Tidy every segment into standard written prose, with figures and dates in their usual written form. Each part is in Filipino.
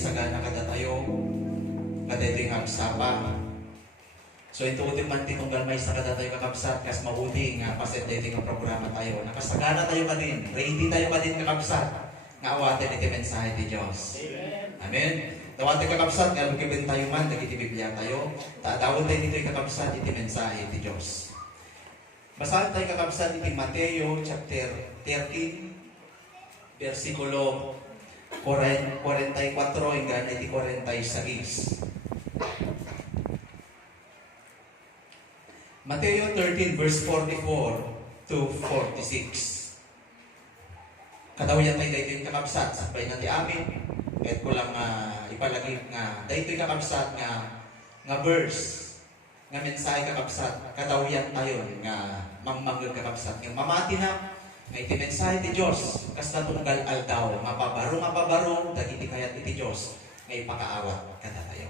sagana kada tayo, kada ito yung agsapa. So ito ulit man tinunggal may sa kada tayo kakabsat, kas mabuti nga paset ito yung programa tayo. Nakasagana tayo ka din, ready tayo ka din kakabsat, nga awatin ito mensahe ni Diyos. Amen. Tawatin kakabsat, nga lukibin tayo man, nagiti Biblia tayo, taadawin tayo dito yung kakabsat, ito mensahe ni Diyos. Basahan tayo kakabsat iti Mateo chapter 13, versikulo 44 hinggang iti 46. Mateo 13 verse 44 to 46. Kadawiyan tayo dito yung kakabsat, sabay na ti amin, kahit ko lang ipalagi nga, dito yung kakabsat nga verse, nga mensahe kakabsat, kadawiyan tayo nga mangmanggag kakabsat, nga mamati na, nga iti mensahe ti Diyos, kas natunggal aldaw, mapabaro, dagiti kayat iti Diyos, nga ipakaawat kada tayo.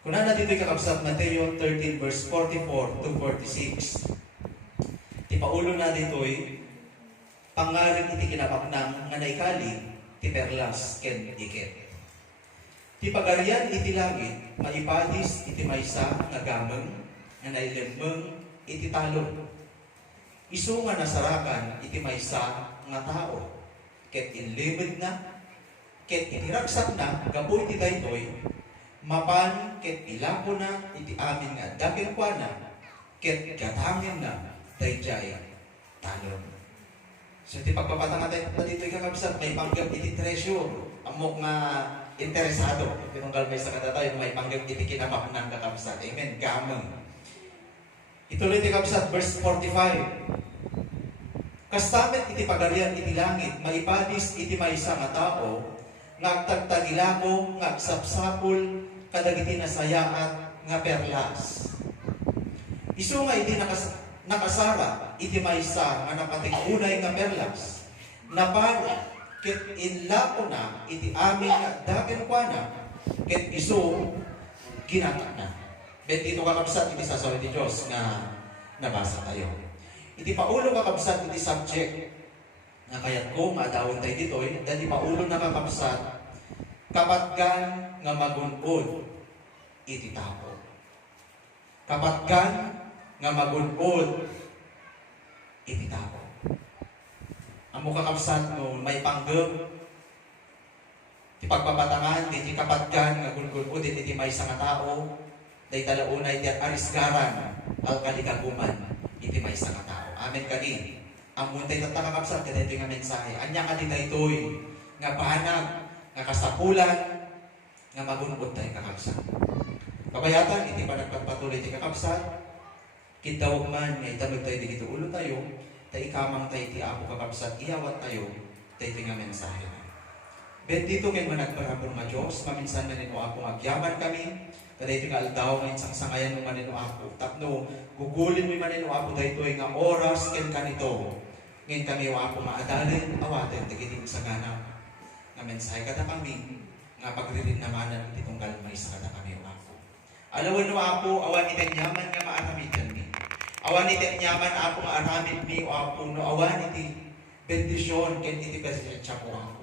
Kung na dito yung kakabsat, Mateo 13 verse 44 to 46, ti paulo na dito'y, pangaring iti kinapaknang nga naikali, ti perlas ken iket. Ti pagarian iti langit, maipadis iti maysa nga gameng, nga nailemmeng iti talon. Isu nga nasarakan iti maysa nga tao, ket inlibid na, ket itiragsak na, gapu iti daytoy, mapan ket ilapo na iti amin nga daging kuana, ket gatangin na dayjay talon. So iti pagpapatanga tayo dito kakabsat, may panggap iti treasure, amok nga interesado. Tinunggal may sa kada tayo, may panggap iti kinamak ng kakabsat. Amen. Gamang. Ituloy iti kakabsat, verse 45. Kastamet iti pagarian iti langit, maipadis iti maysa nga tao, nga agtagtagilako, nga agsapsapul, kadagiti nasayaat nga perlas. Isu nga iti nakasara, iti maysa nga napatig-unay nga perlas, napano, ket inlako na, iti amin nga daging kuana, ket isu ginata na. Bet ito kakabsat, iti sasawi ni Diyos nga nabasa tayo. Iti paulo kakabsat, iti subject, nga kayat ko, maadawin tayo dito'y, dahil paulo na kakabsat, kapatgan nga magunod, iti tapo. Kapatgan nga magunod, iti tapo. Ang mukha kakabsat mo, may panggap, iti pagpapatangan, iti kapatgan nga gunod, iti may nga tao, day talaunay, iti arisgaran, al kalikaguman, iti may nga tao. Amen kani. Ang muntay tatakakabsat, kada ito yung mensahe. Anya ka dita ito'y, nga pahanag, nga kasapulan, nga magunod tayo kakabsat. Kabayatan, iti pa nagpagpatuloy iti kakabsat, kitawag man, nga itamag tayo dito ulo tayo, tayo ikamang tayo iti ako kakabsat, iyawat tayo, tayo iti nga mensahe na. Bet dito ngayon managparapon nga Diyos, maminsan na nino ako magyaman kami, kada ito nga aldaw, ngayon sangsangayan mo manino ako. Tapno, gugulin mo manino ako, dahito nga oras, ken kanito. Ngayon kami ako maadalin, awatin, tagitin sa ganap. Nga mensahe kada kami, nga pagririn namanan, itong galmay sa kada kami ako. Alawan mo ako, awan itang yaman nga maaramid kami. Awan iti nyaman ako nga aramid mi o ako no awan iti bendisyon ken iti presensya ko ako.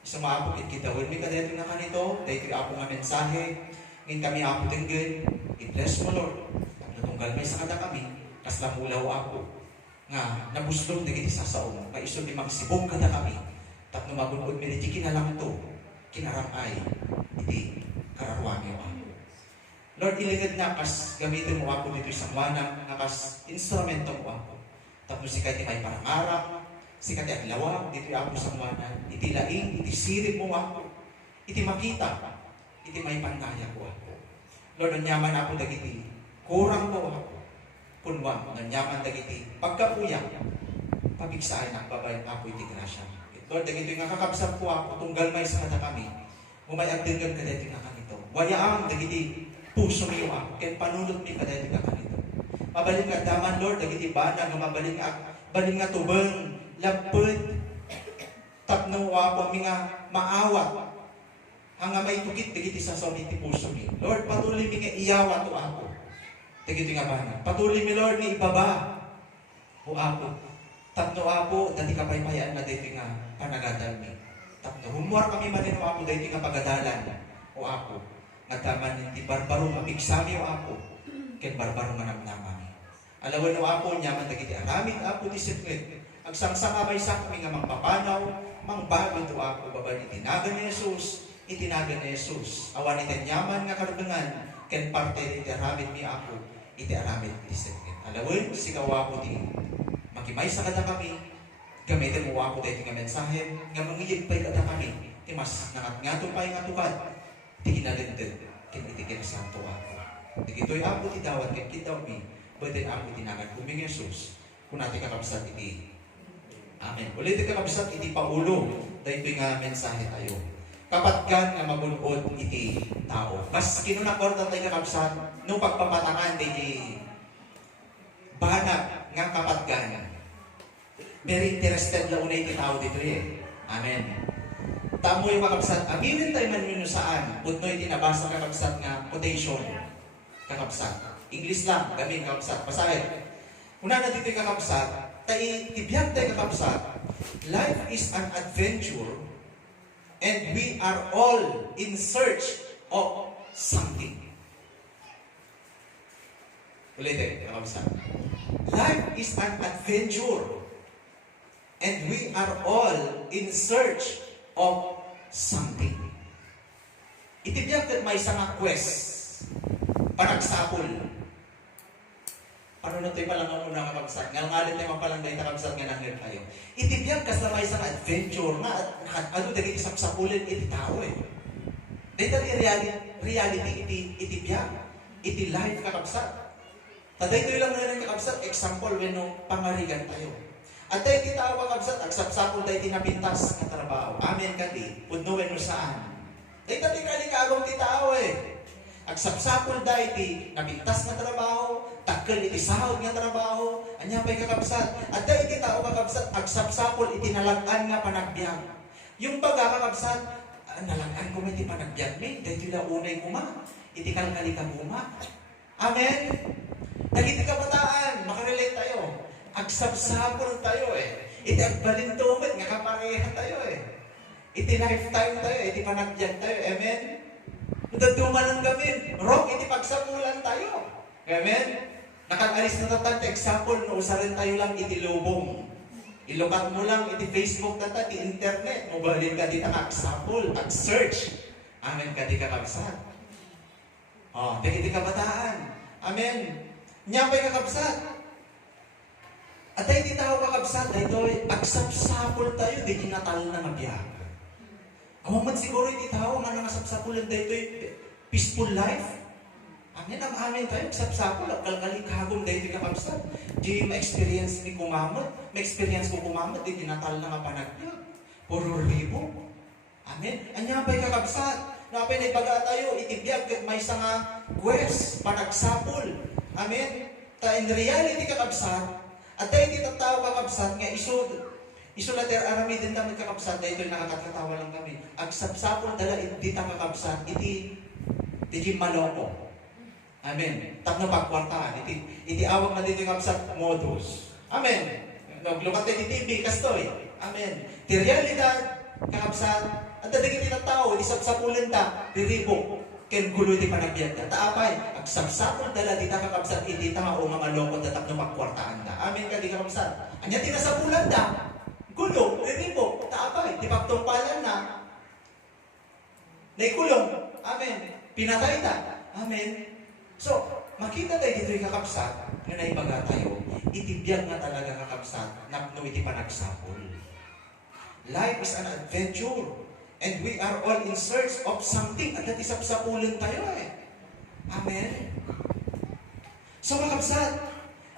Isa maapok iti kitawin mi kadayto na kanito, dayto ako nga mensahe, ngin kami ako denggen, i-bless mo Lord. Natunggal mi sa kada kami, kas lamulaw ako nga nabuslong dagiti sasaom, nga isu di magsibog kada kami. Tapno magunod mi iti kinalang to, kinaramay iti kararwang yo ako. Lord, iligad na kas gamitin mo ako dito isang wanang, nakas instrumento mo ako. Tapos sikat may parangarap, sikat ang lawak, dito ako isang wanang, iti laing, iti sirip mo ako, iti makita, iti may pantaya ko ako. Lord, nanyaman ako dagiti, kurang ko ako, kunwang, nanyaman dagiti, pagkapuyak, pabigsain ang babae ako iti grasya. Lord, dagiti nga kakabsap ko ako, tunggal may sa kata kami, umayag dingan ka dito na kanito. Wayaang dagiti, puso mo yung ako, kaya panunod mi kadayag ka kanito. Mabalin nga daman, Lord, dagiti bana, nga mabalin nga tubang, lapod, tapno ako, mi nga maawat, hanga may tukit, dagiti sa somiti puso mi. Lord, patuloy mi nga iyawa to ako. Dagiti nga bana. Patuloy mi, Lord, ni ibaba. O ako. Tapno ako, dati kapaypayaan na dito nga panagadal mi. Tapno humor kami manin o ako dahil nga pagadalan o ako. Nagdaman hindi barbaro mapigsami o ako. Ken barbaro manamnama. Alawan o ako niya man dagiti aramid ako disiplin. Agsangsanga may sa kami nga mangpapanaw, mangbagod o ako babay itinagan ni Jesus, itinagan ni Jesus. Awan itanyaman nga karunungan, ken parte iti aramid mi ako, iti aramid disiplin. Alawan, sigaw ako di makimay sa kada kami, gamitin mo ako dahil nga mensahe, nga mangiyagpay kada kami, ti mas nangatngato pa yung atukad, ti kinalindin, ken iti kinasanto ako. Di kito'y ako ti dawat, ken kitaw mi, pwede ako tinagan kuming Jesus, kung natin kakabsat iti. Amen. Ulit kakabsat iti paulo, dahil ito'y nga mensahe tayo. Kapatgan nga magunod iti tao. Mas kinunakorda tayo kakabsat, nung pagpapatangan iti banat nga kapatgan. Very interested lang unay iti tao dito eh. Amen. Tamo yung kakabsat, aminin tayo man yun saan, putno iti nabasa kakabsat nga quotation. Kakabsat. English lang, gamin kakabsat. Basahin. Una na dito yung kakabsat, tibiyag tayo kakabsat, life is an adventure and we are all in search of something. Ulitin, kakabsat. Life is an adventure and we are all in search of something. Itibiyag kat may isang quest, panagsapol. Ano na tayo palang ang unang kakabsat? Ngalit tayo palang dahil kakabsat nga nangyay tayo. Itibiyag kas na may isang adventure na ano dahil isapsapulin iti tao eh. Dahil reality itibiyag. Iti life kakabsat. Taday ko lang na kakabsat, example when no, pangarigan tayo. At tayo titao kakabsat, agsapsapul tayo tinapintas na trabaho. Amen kadi, pudno when no saan. Dahil tayo kaligagong titao eh. Agsapsapul dahil ti napintas na trabaho, takkel iti sahod nga trabaho, anya pa'y kakabsat. At dahil iti tao kakabsat, agsapsapul iti nalagaan nga panagbiag. Yung baga kakabsat, nalagaan ko may iti panagbiag mi, dahil tila unay kuma, iti kalkali ka kuma. Amen? Dahil iti kabataan, makarelate tayo. Agsapsapul tayo eh. Iti agbalintumit, nga kapareha tayo eh. Iti lifetime tayo, iti panagbiag tayo. Amen? Nagduman ang gamin. Rock, iti pagsapulan tayo. Amen? Nakag-alis na tatang example, no, usarin tayo lang iti lubong. Ilukat mo lang iti Facebook tata, iti internet. Mubalin ka di example, search. Amen ka di kakabsat. Oh, di iti kabataan. Amen. Nyapay kakabsat. At ay iti tao kakabsat, ito agsapsapol tayo, di kinatal na mabiyag. Awaman siguro iti tao nga nangasapsapulan dito peaceful life. Amen, ang amin tayo, sapsapul, kalkalikagong dito kakabsat. Di ma-experience ni kumamot, ma-experience ko kumamot, di tinatal na nga panagbiag. Puro ribo. Amen, anya pa'y kakabsat. Napay na ibaga tayo, itibiyag, kat may isa nga quest, panagsapul. Amen, ta in reality kakabsat, at tayo titataw kakabsat nga isulater arami din kami kakabsat, dahil ito'y nakakatawa lang kami. Agsapsapol dala, hindi ta kakabsat, iti maloko. Amen. Tapno pagkwartaan, iti awag na dito kakabsat modus. Amen. Naglukat na iti TV, kastoy. Amen. Ti realidad, kakabsat, at dadig iti na tao, isapsapulan ta, diribo, ken gulo iti panagbiag ta. Taapay, agsapsapol dala, di ta kakabsat, iti ta o mga loko, tapno pagkwartaan ta. Amen ka di kakabsat. Anya tinasapulan ta, gulo, diribo, taapay, di pagtumpalan na, naikulong. Amen. Pinatay ta. Amen. So, makita tayo dito yung kakabsat, nga naibaga tayo, itibiyag nga talaga kakabsat, napno iti panagsapol. Life is an adventure, and we are all in search of something, at natisapsapulan tayo eh. Amen. So, kakabsat,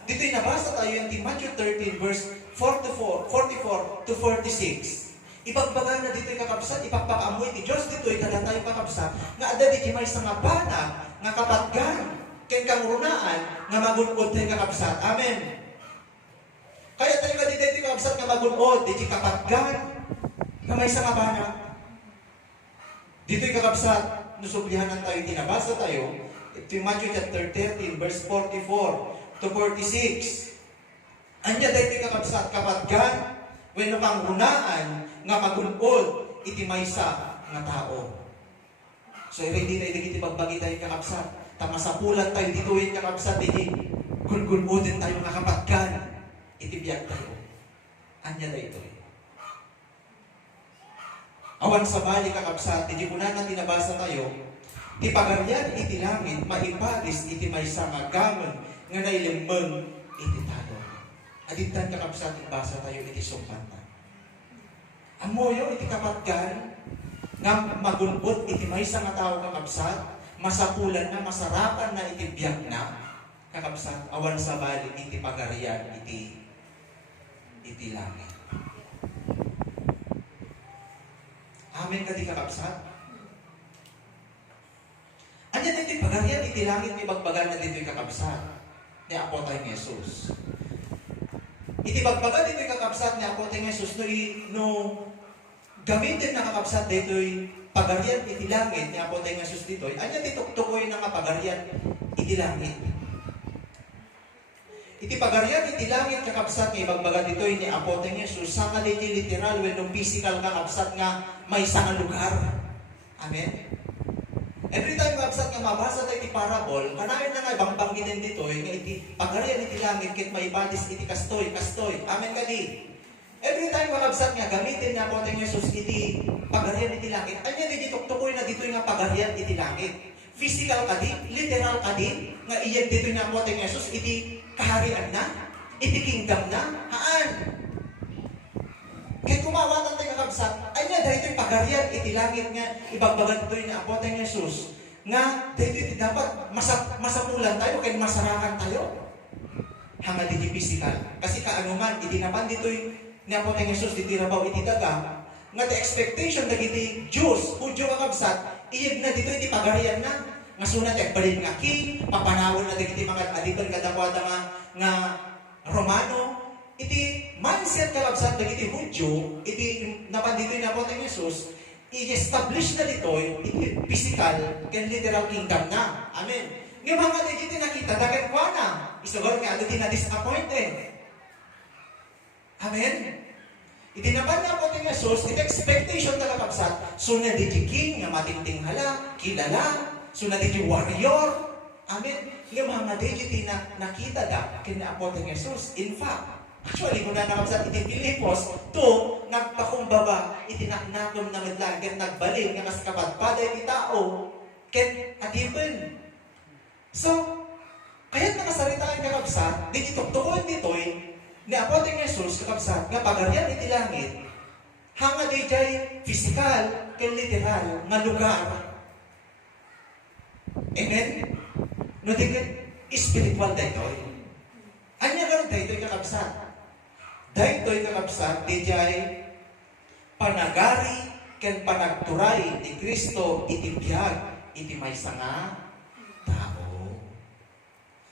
dito yung nabasa tayo yung Matthew 13, verse 44 to 46. Ipagbaga na dito yung kakabsat, ipagpakamoy ti Diyos dito yung kada tayo kakabsat, nga ada di may isang bana, nga kapatgan, kaya kang runaan, nga magunod tayo kakabsat. Amen. Kaya tayo ka dito yung kakabsat, nga magunod, di kapatgan, nga may isang bana. Dito yung kakabsat, nusublihan tayo, tinabasa tayo, ito yung Matthew chapter 13, verse 44 to 46. Anya dahil kakabsat kapatgan, when pang runaan, nga magunod, iti maysa nga tao. So, hindi na iti pagbagi tayo kakabsat. Tamasapulan tayo dituin kakabsat, iti gulguludin tayo mga kapatkan. Iti biyag tayo. Anya na ito. Awan sa bali kakabsat, iti kunanan tinabasa tayo, ti pagaryan iti langit, maipalis iti maysa nga gamon, nga nailimeng iti tado. Adintan kakabsat, basa tayo iti sumpatan. Amoyo iti kapatkan, nga magulbot iti maysa nga tao kakabsat, masapulan na, masarapan na iti biyag na, kakabsat, awan sa bali iti pagaryan iti langit. Amen ka di kakabsat? Anya iti pagaryan iti langit, ni bagbagan na dito kakabsat ni apotay ni Jesus. Iti bagbagan dito kakabsat ni apotay ni Jesus no gamitin na kakabsat dito'y pagaryan iti langit ni apotay nga Jesus dito'y anya tituktukoy na nga pagaryan iti langit. Iti pagaryan iti langit kakabsat nga ibagbaga dito'y ni apotay nga Jesus sa nga literal when no physical kakabsat nga may nga lugar. Amen? Every time kakabsat nga mabasa tayo iti parabol, kanayon na nga ibang banggitin dito'y nga iti pagaryan iti langit kit maibatis iti kastoy. Amen kadi? Every time kakabsat nga gamitin niya po ng Jesus iti pagaryan iti langit. Anya di tuktukoy na dito nga pagaryan iti langit. Physical ka di, literal ka di, nga iyan dito nga po ng Jesus iti kaharian na, iti kingdom na, haan. Kaya kumawatan tayo kakabsat, anya dahito yung pagaryan iti langit nga ibagbagan dito nga po ng Jesus. Nga dahito iti dapat masapulan tayo, kaya masarakan tayo. Hangad iti physical. Kasi kaanuman, iti naman dito ni po ng Jesus, ditirabaw iti daga, nga the expectation dagiti Diyos, Hudyo kakabsat, iyag na dito iti pagaryan na, nga sunat balin nga king, papanawon na dagiti mga adipan kadawada nga Romano, iti mindset kakabsat dagiti Hudyo, iti napan dito ni po ng Jesus, i-establish na dito, iti physical, and literal kingdom na. Amen. Nga mga dagiti nakita, dagan kwa na, isagol nga dagiti na disappointed. Amen? Itinapan na po ng Jesus, iti expectation na kakabsat, sunod iti king, nga matingtinghala, kilala, sunod iti warrior. Amen? Yung mga digiti na nakita da, kina po ng Jesus. In fact, actually, kung na nakabsat iti Pilipos, to, nagpakumbaba, iti naknakom na madlang, ken nagbalin, nga mas kapatpada iti tao, ken atipin. So, kaya't nakasaritaan kakabsat, di ituktukon dito'y, ni apote ng Jesus, kakabsat, nga pagaryan iti langit, hanga di jay physical, ken literal, nga lugar. Amen? No, di spiritual daytoy. Anya ganun daytoy kakabsat. Daytoy kakabsat, di jay panagari, ken panagturay ni Kristo iti biyag, iti maysa nga tao.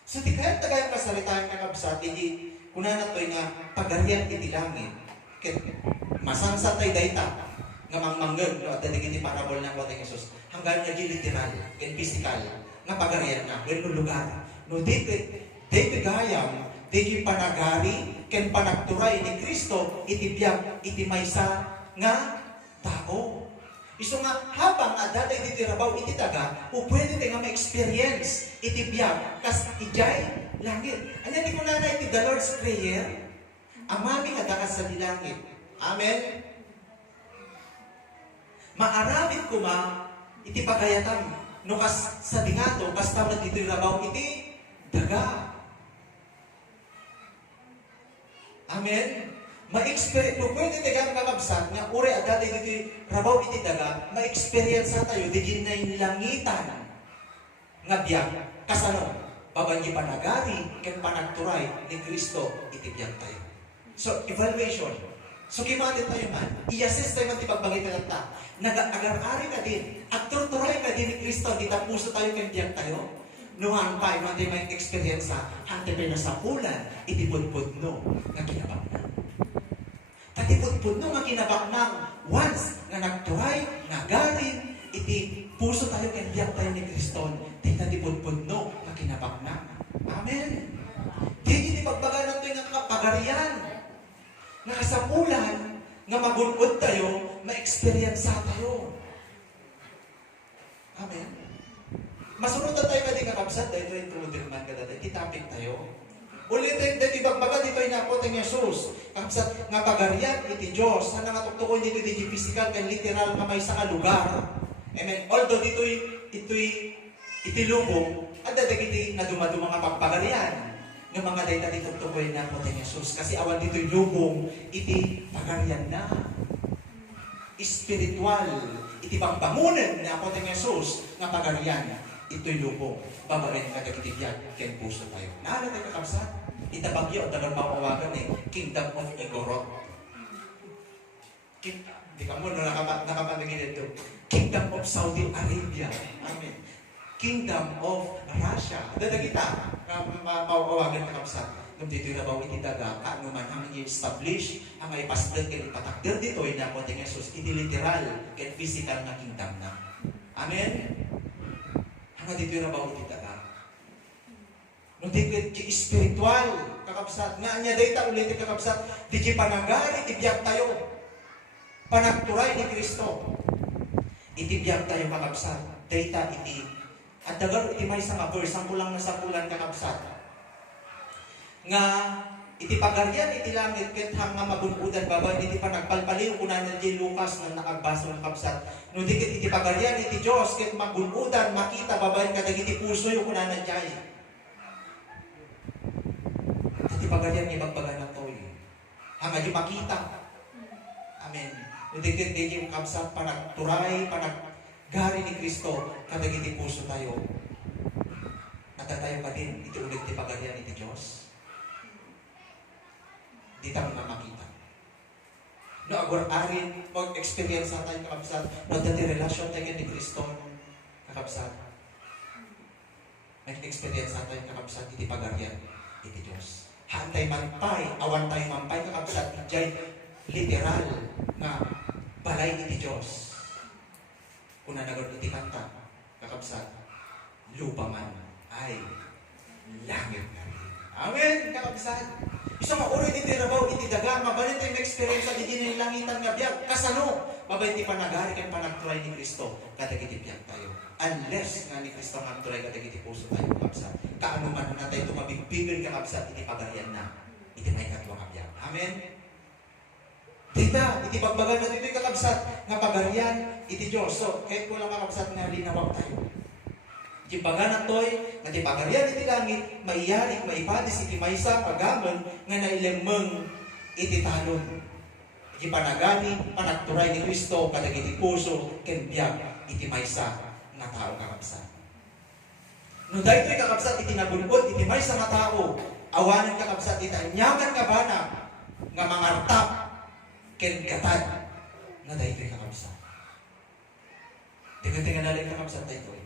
So, di kaya tagayang kasalitaan kakabsat, di kuna na to'y nga pagaryan iti langit. Ket masansa tayo dayta nga mangmanggag no at iti parabol na ko ng Jesus. Hanggang nga literal ken physical nga pagaryan na ken lugar. No dito gayam diti panagari ken panagturay ni Kristo iti biyag iti maysa nga tao. Isu nga habang adatay iti rabaw iti daga, o pwede tayo nga ma-experience iti biyag kas ijay langit. Ano di ko na iti the Lord's Prayer? Amami nga dakas sa dilangit. Amen? Maaramid ko iti pagayatan. No kas sa dingato, kas tamad iti rabaw iti daga. Amen? Ma-experience, kung pwede tayo kakabsat, nga uri at dati dito rabaw iti daga, ma-experience tayo, di na yung langitan nga biyag. Kasano? Babanyi panagari, ken panagturay ni Kristo, iti biyag tayo. So, evaluation. So, kimatin tayo man, i-assess tayo man ti pagbangitan ta. Nag-agar-ari ka din, at turturay ka din ni Kristo, di tapuso tayo ken biyag tayo. Nuhan tayo, man tayo may experience sa hante pa na sa pulan, iti pudpudno, nga kinabak na. Tatipudpudno nga kinabak na, once nga nagturay, nagarin, iti puso tayo ken biyag tayo ni Kristo, di tatipudpudno, nga kinabak na. Amen. Di iti pagbaga nato nga pagarian, nga kasapulan, nga magulod tayo, experience tayo. Amen. Masunod na tayo kadi kakabsat, dahil ito yung true man kada tayo, itapik tayo. Ulitin, dahil ibagbaga dito yung napoteng Jesus. Kakabsat, nga pagarian, iti Diyos, na nangatuktukon dito di physical, kaya literal nga may sa lugar. Amen. Although ito'y itilubong, at dadagiti na dumaduma nga pagpagarian. Ng mga data dito tukoy na poteng Jesus. Kasi awan dito'y lubong, iti pagarian na. Espiritual, iti bangbangunan na poteng Jesus, nga pagarian. Ito'y lubong. Babarin ka dagitibyan, kaya puso tayo. Naala tayo kakabsat? Itabagyo, dagang mawawagan Kingdom of Egorot. Hindi ka mo, nakapanagin ito. Kingdom of Saudi Arabia. Amen. Kingdom of Russia. Dadagita, mawawagan kakabsat. Nung dito'y nabaw itidaga, ano man ang i-establish, ang ipasdal kaya ipatakder dito, na poteng Jesus, iti literal, kaya physical na kingdom na. Amen? Hanga dito'y nabaw itidaga. Nung dito'y spiritual, kakabsat. Nga niya data ulit kakabsat, di panagari, itibiyag tayo. Panagturay ni Kristo. Itibiyag tayo kakabsat. Data iti. At dagal iti may isang verse, ang kulang na sa kulan kakabsat. Nga iti pagarian iti langit ket hanga mabunudan babay iti panagpalpaliw kunan ni Lucas na nakagbasa ng kabsat. No dikit iti pagarian iti Dios ket mabunudan makita babay kadagiti puso yo kunan ni Jay. Iti pagarian ni bagbagan toy. Hanga di makita. Amen. No dikit iti kabsat panagturay gari ni Kristo kadagiti puso tayo. Natatayo ka din iti ulit ti pagarian iti Dios. Di tayo na makita. No, agor-arin, mag-experience natin kakabsat, no, dati relasyon tayo ni Kristo, kakabsat. Mag-experience natin kakabsat, iti pagarian, iti Diyos. Hantay manpay, awan tayo manpay, kakabsat, iti literal, nga, balay iti Diyos. Kuna nagor iti kanta, kakabsat, lupa man, ay, langit na rin. Amen, kakabsat. Isa mauro iti tirabaw, iti daga, mabalit yung experience at iti nilangitan nga biyag. Kasano? Mabait ti panagari kang panagturay ni Kristo, katagiti biyag tayo. Unless nga ni Kristo magturay katagiti puso tayo, kapsat. Kaano man na tayo tumabibigil ka kapsat, iti pagarian na. Iti may katwa biyag. Amen? Dita, iti pagbagal na dito kakabsat, nga pagarian, iti Diyos. So, kahit ko lang kakabsat nga linawag tayo. Iti paganan to'y, nga ti pagarian iti langit, maiyarik, maipadis, iti maysa, pagamon, nga nailemeng iti talon. Iti panagani, panagturay ni Kristo, kadag iti puso, kenbiyag, iti maysa, nga tao kakabsat. Nung dahil to'y kakabsat, iti nabulbod, iti maysa nga tao, awanan kakabsat, iti anyaman kabana, nga mangartap, kengatad, nga dahil to'y kakabsat. Tingnan nalang kakabsat tayo to'y.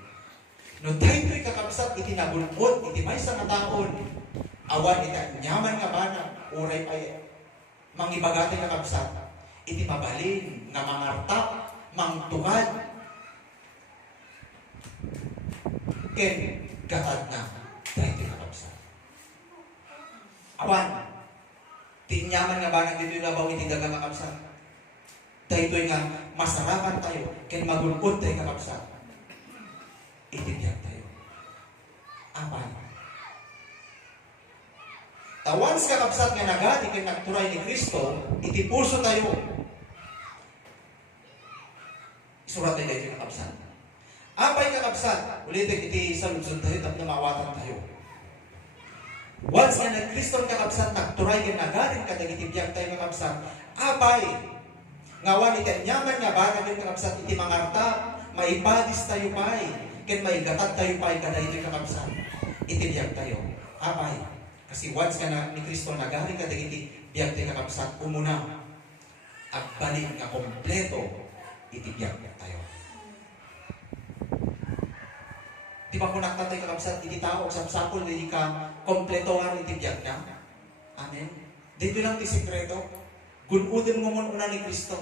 No dahil ko'y kakabsat, iti nabulbod, iti may sa taon, awan iti nyaman nga bana, uray pa mangibagati kakabsat, iti mabalin, nga mangartap, mangtungad, ken gatad na, dahil ko'y kakabsat. Awan, iti nyaman nga bana, dito labaw iti daga kakabsat. Dahil ko'y nga masarapan tayo, ken magulbod tayo kakabsat. Itibiyag tayo. Apay. Tawans kakabsat nga nagati kay nagturay ni Kristo, iti puso tayo. Isurat tayo dito kakabsat. Apay kakabsat, ulitin iti sa lunsod tayo, tapos na mawatan tayo. Once nga nag-Kristo kakabsat, nagturay kay nagatin kadag itibiyag tayo kakabsat, apay. Ngawan iti nyaman nga baga ng kakabsat, iti mangarta, maipadis tayo pa'y. Ken may gatat tayo pa kada ito'y kakabsat. Itibiyag tayo. Apay. Kasi once ka na ni Kristo nagari ka iti biyag tayo kakabsat, umuna. At balik ka kompleto, itibiyag tayo. Di ba kung nakatay kakabsat, iti tao, sapsapol, hindi ka kompletohan itibiyag na? Amen? Dito lang ti sekreto. Gunudan mo muna ni Kristo.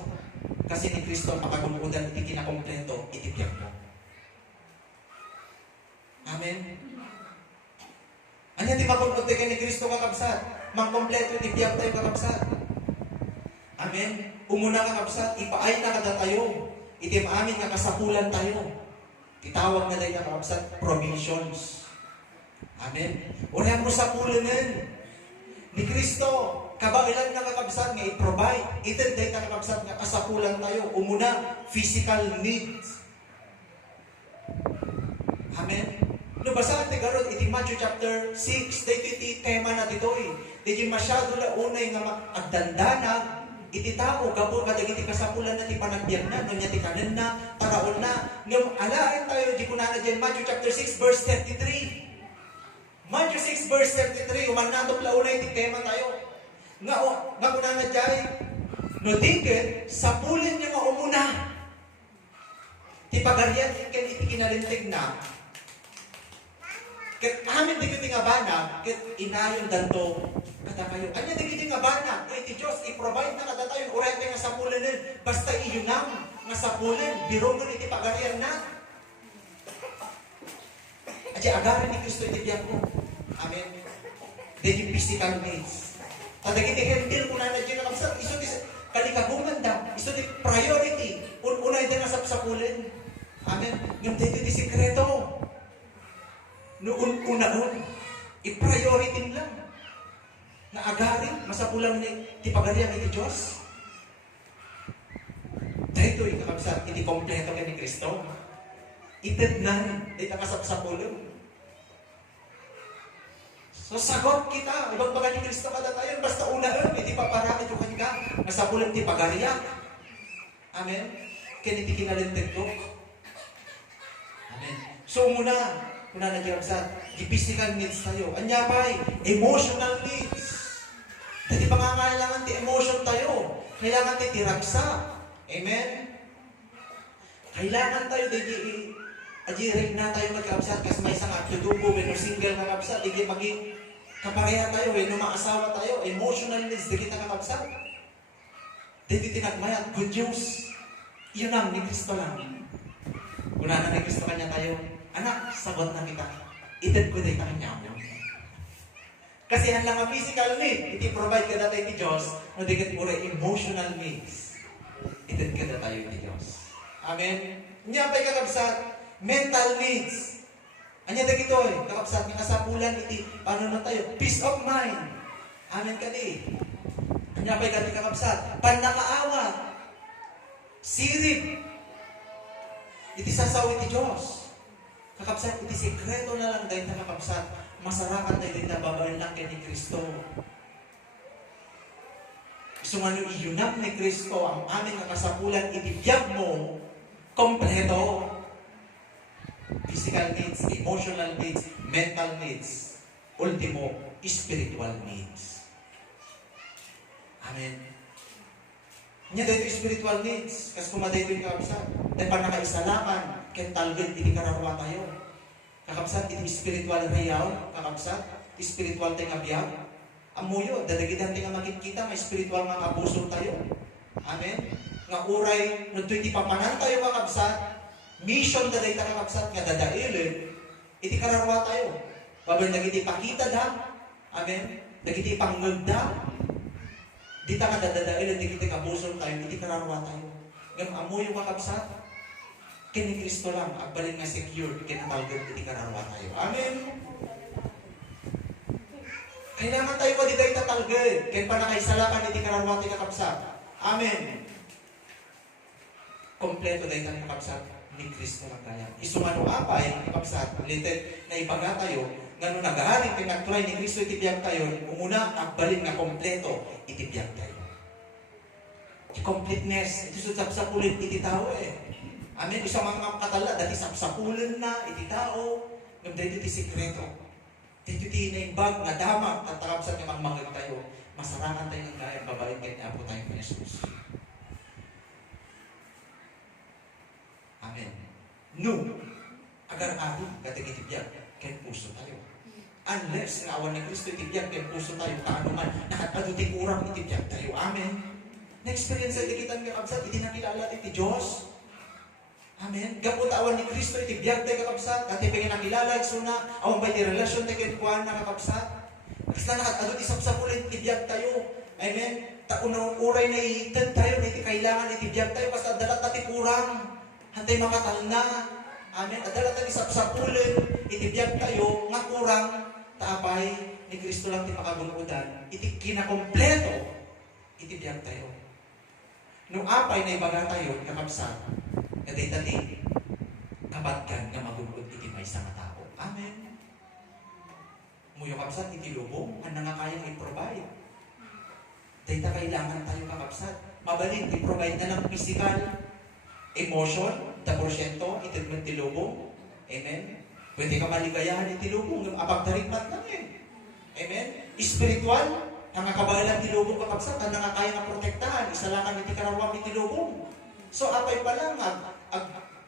Kasi ni Kristo, makagunudan iti kinakompleto, itibiyag mo. Amen. Anya di magunod tayo ni Kristo kakabsat. Mangkompleto, itibiyag tayo kakabsat. Amen. Umuna kakabsat, ipaay na kada tayo. Itim amin nga kasapulan tayo. Itawag na tayo kakabsat, provisions. Amen. Unahan mo sa pulanan ni Kristo. Kabailan na kakabsat nga i-provide. Itin tayo kakabsat nga kasapulan tayo. Umuna, physical needs. Amen. No, basahan tayo garot, iti Matthew chapter 6, dito iti tema na dito eh. Dito masyado na unay nga agdandanag, iti tao, gabor kadagiti kasapulan na ti panagbiag na, no niya ti kanan na, taraon na. No, alain tayo, di ko na dyan, Matthew chapter 6, verse 33. Matthew 6, verse 33, umanatong launay iti tema tayo. Nga kuna na dyan, no dikit, sapulin niya nga umuna. Ti pagarian, ikan iti kinalintig na, ket amin digiti nga banag, ket inayon danto kada kayo. Anya digiti nga banag, iti Dios i-provide na kada tayo uray nga sapulanen, basta iyunam nga sapulen, birongon iti pagarian na. Ati agaran ni Kristo iti biyak mo. Amen. Diti physical needs. Tadagiti hentil kuna na diyan kamsa, iso ti kalikabuman da, iso ti priority. Unay din nga sapulen. Amen. Ngem diti sikreto. Noon unahon, i-priority lang na agarin, masapulang ni tipagarian ni Diyos. Dahito yung kakabsat, iti kompleto ka ni Kristo. Itednan, iti kasapsapulong. So sagot kita, ibang baga ni Kristo kada tayo, basta unahon, iti paparakit yung kanya, masapulang tipagarian. Amen? Kaya iti kinalintig ko. Amen. So muna, kuna na dyan sa physical needs tayo. Anya pa'y emotional needs. Dati pangangailangan ti emotion tayo. Kailangan ti tiragsa. Amen? Kailangan tayo, ajirig na tayo magkakabsat kasi may isang atudubo, no single kakabsat, hindi maging kapareha tayo, no maasawa tayo, emotional needs, di kita kakabsat. Dito tinagmayat, good news. Yun ang ni Kristo lang. Kuna na ni Kristo kanya tayo, anak, sagot na kita. Itad ko day kanya mo. Kasi ang lang ang physical need, iti-provide ka tayo ni Diyos, no di kat pura emotional needs. Itad ka tayo ni Diyos. Amen? Niya pa'y kakabsat, mental needs. Anya da gito eh, kakabsat, may kasapulan iti, paano na tayo? Peace of mind. Amen ka di. Anya pa'y kakabsat, panakaawat, sirip, iti sasaw iti Diyos. Kakabsat, iti sekreto na lang dahil na kakabsat, masarakan dahil na babayan lang kay ni Kristo. Gusto nga nyo iyunap ni Kristo ang aming nakasapulan, itibiyag mo, kompleto. Physical needs, emotional needs, mental needs, ultimo, spiritual needs. Amen. Nya dahil spiritual needs, kasi kumaday ito yung kakabsat. Dahil pa nakaisalakan, kaya talgin, hindi kararwa tayo. Kakabsat, iti spiritual real, kakabsat, spiritual tayo nga biyag. Amuyo, dadagitan tayo nga makikita, may spiritual nga kabusol tayo. Amen? Nga uray, nung ito iti papanan tayo kakabsat, mission na tayo kakabsat, nga dadailin, iti kararwa tayo. Babay, nagiti pakita da. Amen? Nagiti panggagda. Di ta nga dadadailin, di kita kabusol tayo, iti kararwa tayo. Ngayon, amuyo kakabsat, kini Kristo lang, agbalin nga secure, kinatalgad, iti kararwa tayo. Amen? Kailangan tayo pa di tayo tatalgad, kaya pa nakaisalakan, iti kararwa tayo kakabsat. Amen? Kompleto tayo tayo kakabsat, ni Kristo lang kaya. Isumano apay, kakabsat, ulitin, na ipaga tayo, nga nung nag-aaring pinag-try ni Kristo itibiyag tayo, umuna, agbalin nga kompleto, itibiyag tayo. Completeness, ito sapsapulit, iti tao eh. Amen, isang mga katala, dati sapsapulan na, iti tao, ng dito iti sikreto. Dito iti naimbag, nga damag, at takabsat nga magmagag tayo, masarangan tayo ng gaya, babae, kahit apo tayo ng Jesus. Amen. No, agar-ari, gating itibiyag, kahit puso tayo. Unless, nga awan ng Kristo itibiyag, kahit puso tayo, kaano man, nakataduting urang itibiyag tayo. Amen. Na-experience sa ikitan nga kabsat, iti nakilala iti Diyos. Amen. Gapot awan ni Kristo, iti biyag tayo kakabsat, at ipingin nakilala, suna, awan ba iti relasyon tayo kaya kuhaan na kakabsat. Kasi na nakatadot isap-sapulit, iti biyag tayo. Amen. Taunang uray na itan tayo, na iti kailangan itibiyag tayo, basta adalat natin kurang, hantay makatal na. Amen. Adalat natin sapsapulan, itibiyag tayo, nga kurang, taapay, ni Kristo lang ti pakagunudan, iti kinakompleto, itibiyag tayo. Nung apay na ibaga tayo, kakabsat, na daytati, kabadgan nga magugod iti may sa tao. Amen. Muyo kabsat, iti lubong, ang nangakayang i-provide. Dahil kailangan tayo kakabsat. Mabalin, i-provide na ng physical, emotion, the porsyento, itigman tilubong. Amen? Pwede ka maligayahan itilubong, yung apagdarigmat lang yun. Amen? Spiritual, nangakabalan tilubong kakabsat, ang nangakaya nga protektahan, isalangan iti karawang itilubong. So, apay pa lang,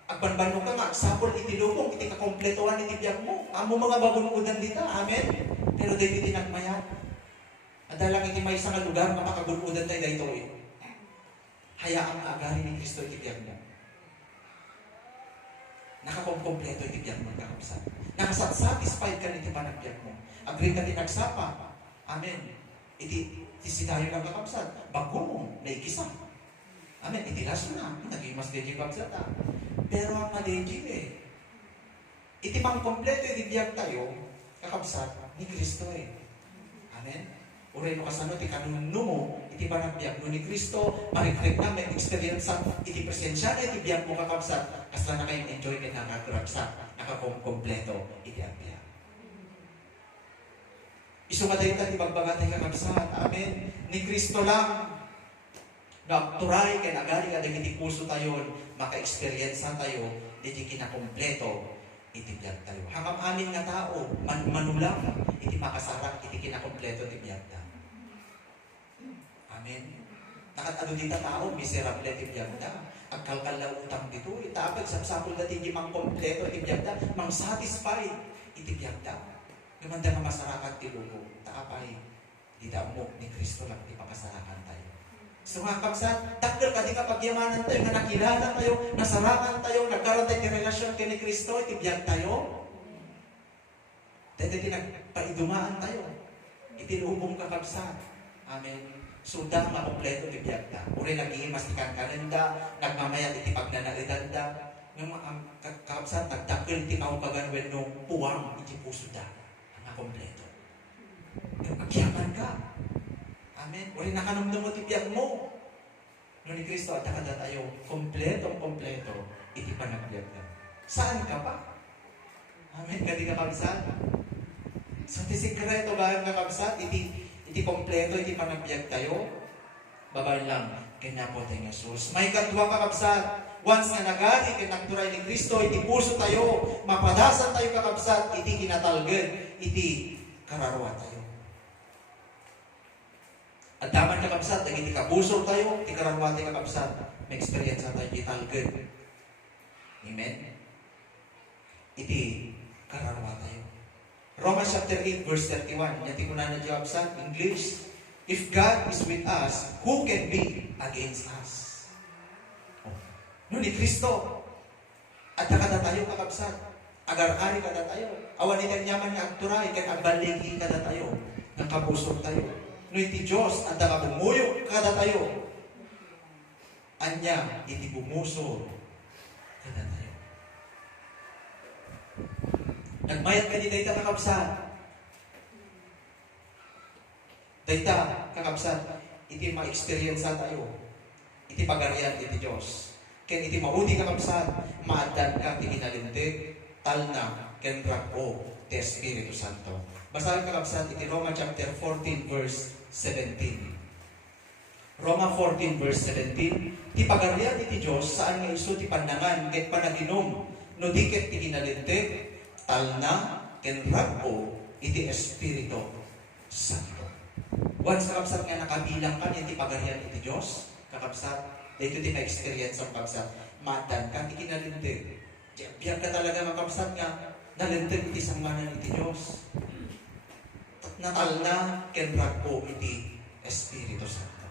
agbanbano ka nga, sapol itilubong, iti kakompletohan iti biyag mo. Amo mga bagunudan dita, amen? Pero dahil iti nagmayat. Adalang iti may isang lugar, mapakagunudan tayo dahito eh. Hayaan nga agarin ni Kristo iti biyag mo. Nakakompleto iti biyag mo, kakabsat. Nakasatisfied ka niti panagbiag mo. Agree ka din nagsapa. Amen. Iti sinayo lang kakabsat. Bago mo, naikisa. Amen. Iti laso na. Naging mas dedyo kakabsat. Pero ang madedyo eh. Iti pang kompleto iti biyag tayo, kakabsat, ni Kristo eh. Amen. Uray mo kasano, iti kanunno mo, iti panagbiag mo ni Kristo, marikrek na, may experience sa, iti presensya na, iti biyag mo kakabsat, kasla na kayong enjoy ka na nakagrabsat, nakakompleto, iti agbiag. Isumaday ka, ibagbagatay kakabsat, amen, ni Kristo lang, nagturay, kaya nagari ka, iti puso tayo, maka-experience tayo, iti kinakompleto, iti biyag tayo. Hanggang amin nga tao, manulang, iti makasarap, iti kinakompleto, iti biyag tayo. Amen. Nakatado dita tao, miserable iti biyag tayo. Agkalkal na utang dito, itapag, sapsapul na iti mang kompleto, iti biyag tayo, mang satisfied, iti biyag tayo. Lumanda nga masarakan ti lugo, taapay, dita mo, ni Kristo lang, iti papasarakan tayo. So mga kabsat, takgal ka di kapagyamanan tayo, na nakilala tayo, nasarakan tayo, nagkaroon tayo ng relasyon kay ni Kristo, itibiyag tayo. Dahil nagpaidumaan tayo. Itinubong ka kabsat. Amen. Sudang makompleto itibiyag ta. Uri nag-iimastikan ka rin da, nagmamayat itipag na naridanda. Ng mga kabsat, nagtakil tinaw kaganwen nung puwang iti puso da. Ang makompleto. Nagpagyaman ka. Amen. Uri nakanamdam mo tibiyag mo. Noon ni Kristo, at nakada tayo, kompleto, iti panagbiag na. Saan ka pa? Amen. Kadi ka kabsat. So, iti sikreto ba ang kabsat? Iti kompleto, iti panagbiag tayo. Babay lang, kanya po tayo Jesus. May katwa ka kabsat. Once na nagari, kinagturay ni Kristo, iti puso tayo, mapadasan tayo kakabsat, iti kinatalgad, iti kararwa tayo. At daman kakabsat, nang iti kabusor tayo, iti kararwa tayo kakabsat, may experience tayo, iti talgad. Amen? Iti kararwa tayo. Romans chapter 8, verse 31. Yati ko na kakabsat, English. If God is with us, who can be against us? No, ni Kristo. At nakada tayo kakabsat. Agar-ari kada tayo. Awan iti nyaman nga agturay, kaya agbaligi kada tayo. Nakabusog tayo. No, iti Diyos, at nakabumuyo kada tayo. Anya, iti bumusog kada tayo. Nagmayat ka di dayta kakabsat. Dayta kakabsat, iti ma-experience tayo. Iti pagarian iti Diyos. Ken iti maudi kakabsat, maadan ka ti kinalintig, talna, ken rako, ti Espiritu Santo. Basahin kakabsat, iti Roma chapter 14, verse 17. Roma 14, verse 17. Ti pagarian iti Diyos, saan nga iso ti pandangan, ken panaginom, no diket ti kinalintig, talna, ken rako, iti Espiritu Santo. Once kakabsat nga nakabilang ka, iti pagarian iti Diyos, kakabsat, dito din na-experience ang kabsat. Matan ka, di kinalintig. Biyak ka talaga makabsat nga, nalintig iti sangmanan iti Diyos. Natal na, kenrag po iti Espiritu Santo.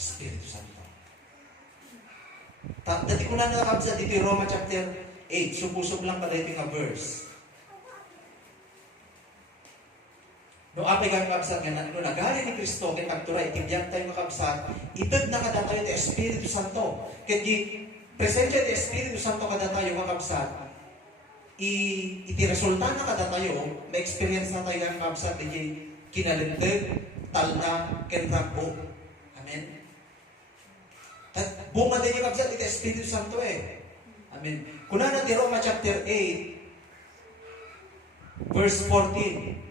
Espiritu Santo. Dati ko na nakabsat dito Roma chapter 8. Supusog lang pala ito nga verse. No apay kang kabsat nga no nagali ni Kristo ket pagturay tibiyag tayo makabsat ited na kada tayo ti Espiritu Santo ket gi presensya ti Espiritu Santo kada tayo makabsat iti resulta na kada tayo ma-experience na tayo kang kabsat di kinalinteg talna ken ragbo. Amen. Tat bunga din yung kabsat iti Espiritu Santo Amen. Kunana ti Roma chapter 8 verse 14.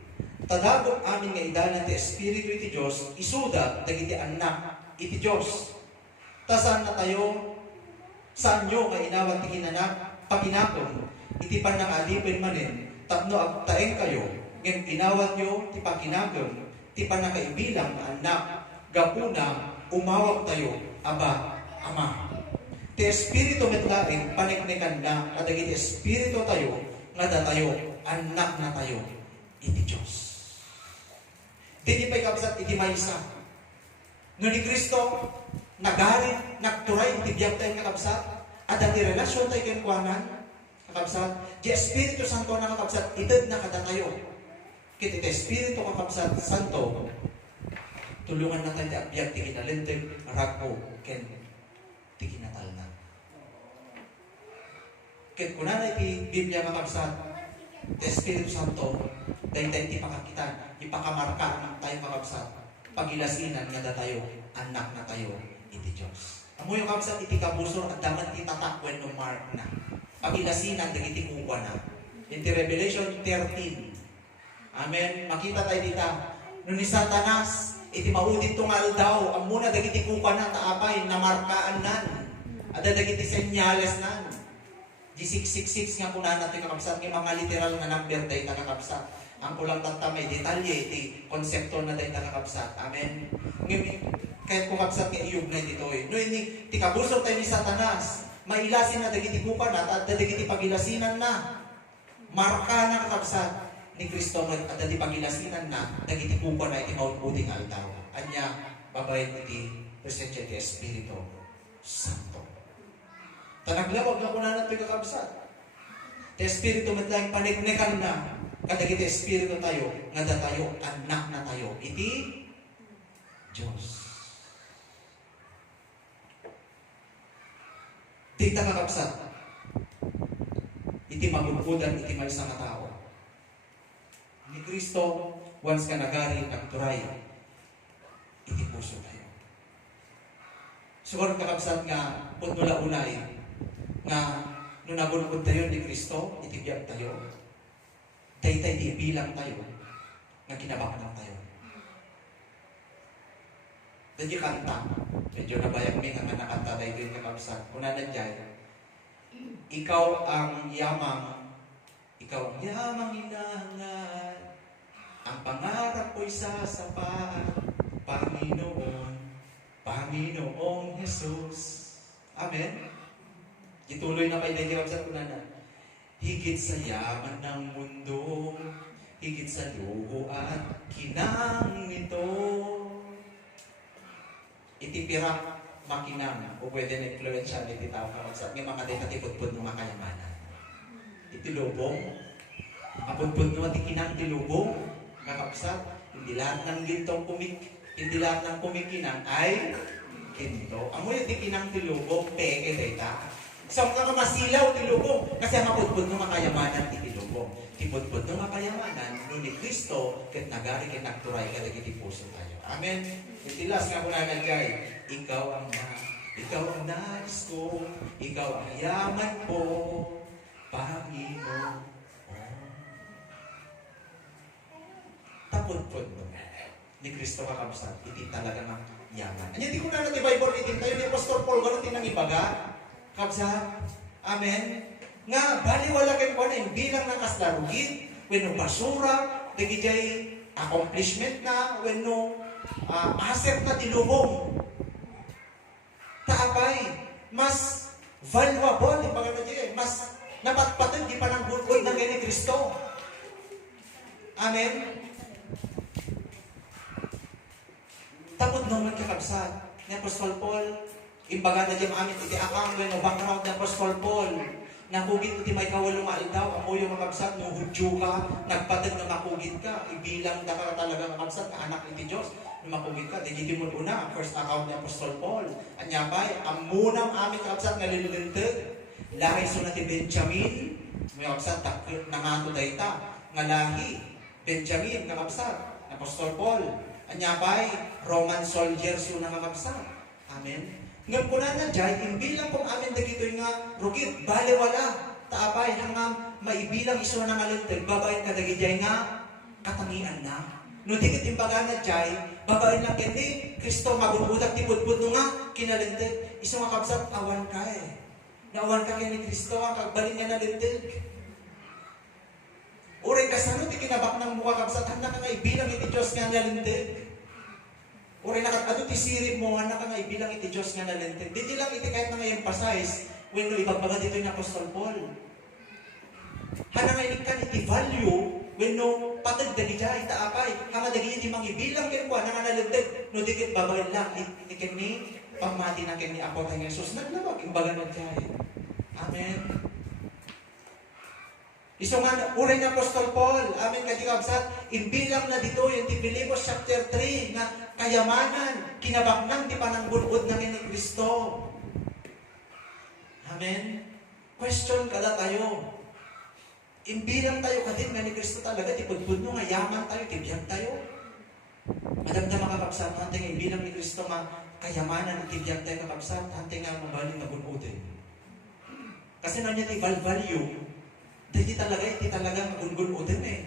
Tadagom amin nga idalan ti Espiritu iti Diyos, isuda dagiti anak iti Diyos. Tasan na tayo, saan nyo nga inawat ti kinanak, pakinakon, iti panangalipin manin, tapno agtaeng kayo, ngayon inawat nyo ti pakinakon, ti panakaibilang anak, gapuna, umawag tayo, aba, ama. Ti Espiritu metlaing paniknikan na, kadagiti Espiritu tayo, nga tayo, anak na tayo, iti Diyos. Dili pa'y kabsat iti maysa. No ni Kristo, nagarit, nagturay, tibiyag tayo kakabsat, at ati relasyon tayo kenkwanan, kakabsat, di Espiritu Santo na kakabsat, itad na kada tayo. Kit iti Espiritu kakabsat, Santo, tulungan na tayo ti abiyag, ti kinalinteg, ragpo, ken, ti kinatalna. Kit kunan na iti Biblia kakabsat, ti Espiritu Santo, dahil tayo ti pakakitan, ipakamarka ng tayo kakabsat, pagilasinan nga tayo, anak na tayo, iti Diyos. Amo yung kakabsat, iti kabusor, at daman iti tatakwen no mark na. Pagilasinan, iti kuwa na. Iti Revelation 13. Amen. Makita tayo dita. Nung ni Satanas, iti maudit tungal daw, ang muna dagiti kuwa na, taapay, namarkaan nan. At dagiti senyales nan. Di 666 nga kunan natin kakabsat, ng mga literal na number tayo kakabsat. Ang kulang tata may detalye, iti konsepto na tayo kakabsat. Amen. Kahit kukabsat nga iyog na dito No, ini, ti kabusor tayo ni Satanas, mailasin na dagiti kupa na, at dagiti pagilasinan na. Marka na kakabsat ni Kristo, at dagiti pagilasinan na, dagiti kupa na, iti mautputing altaw. Anya, babayad iti presensya ti Espiritu Santo. Tanaglawag na kunan natin kakabsat. Ti Espiritu matlang paniknikan na, kadagiti Espiritu tayo, nga tayo, anak na tayo, iti Diyos. Tigta kakabsat, iti magulpudan, iti may isang tao. Ni Kristo, once ka nagari, nagturay, iti puso tayo. Siguro kakabsat nga, putmula unay, nga, nung nagulpud tayo ni Kristo, iti biyag tayo, tay-tay di bilang tayo, nga kinabaknan tayo. Dadyo kanta, medyo nabayag may nga nakanta tayo din kakabsat. Kuna nandiyan, ikaw ang yamang inangan, ang pangarap ko'y sasapat, Panginoong Jesus. Amen? Ituloy na kayo tayo kakabsat kuna na. Higit sa yaman ng mundo, higit sa luho at kinang nito. Itipirak makinang, o pwede na influensya ni titaw kakabsat, may mga day katipudpud ng mga kayamanan. Itilubong, apudpud ng kinang tilubong, kakabsat, hindi lahat ng gintong hindi lahat ng kumikinang ay ginto. Amoy di kinang tilubong, peke data. So, mga masilaw tilubong, kasi ang apudpud ng mga kayamanan itilubong. Tipudpud ng mga kayamanan, no ni Kristo, ket nagari, ket nagturay, ket nagiti puso tayo. Amen. Itilas nga kunanan kay, ikaw ang nais ko, ikaw ang yaman ko, Panginoon. Tapudpud mo. Ni Kristo kakabsat, iti talaga ng yaman. Anya, di ko na natin Bible reading tayo ni Pastor Paul, gano'n tinang ibaga. Kabsat. Amen. Nga, baliwala kayo ko na yung bilang ng kaslarugid, when no basura, nagijay accomplishment na, when no asset na tilubong. Taapay, mas valuable, mas napatpatid, di pa ng gulgod ng ni Kristo. Amen. Tapos naman kakabsat, ni Apostol Paul, imbaga na diyang amin, iti akang no background ni Apostol Paul. Nakugit iti may kawalong aldaw, amo yung makabsat, no hudyo ka, nagpatid na makugit ka, ibilang da ka talaga makabsat, anak iti Diyos, na makugit ka, digiti mo una, first account ni Apostol Paul. Anya pa'y, amunang amin kakabsat nga lilintag, lahi so na ti Benjamin, may kakabsat, nangato dayta, nga lahi, Benjamin, kakabsat, Apostol Paul. Anya pa'y, Roman soldier so na kakabsat. Amen. Ngam po na dyan, imbilang kung amin dagitoy nga rugit, bale wala, taapay hanggang maibilang iso na nga lintag, babayin ka dagitoy nga katangian na. No dikit imbaga na dyan, babayin lang kendi, Kristo magubutak ti budbud no nga, kinalintag, iso nga kabsat, awan ka eh. Naawan ka kaya ni Kristo, ang kagbalin nga na lintag. Uray ka sa no, ti kinabak ng mukha kabsat, handa ka nga ibilang iti Diyos nga nalintag. Uri nakatado ti sirip mo, anak ka nga ibilang iti Diyos nga nalintag. Di lang iti kahit na nga emphasize, when no ibagbaga dito yung Apostol Paul. Hana nga inikan iti value, when no patag dagi dyan, itaapay, hanga dagi iti mang ibilang kinkuha, na nga nalintag, no dikit babayin lang, iti ni pamati na kin ni Apo tayo Jesus, naglawag, imbaga na dyan. Amen. Iso nga, uray ng Apostol Paul, amin katikabsat, imbilang na dito yung ti Filipos chapter 3, na kayamanan, kinabaknang di panangbulod na ni Kristo. Amen? Question kada tayo. Imbilang tayo kadin nga ni Kristo talaga, ti pagpud no nga yaman tayo, tibiyag tayo. Madamda makakabsat, hante nga imbilang ni Kristo nga kayamanan, tibiyag tayo kakabsat, hante nga mabaling na bunudin. Kasi na niya ti value, Di talaga magungun-uden eh.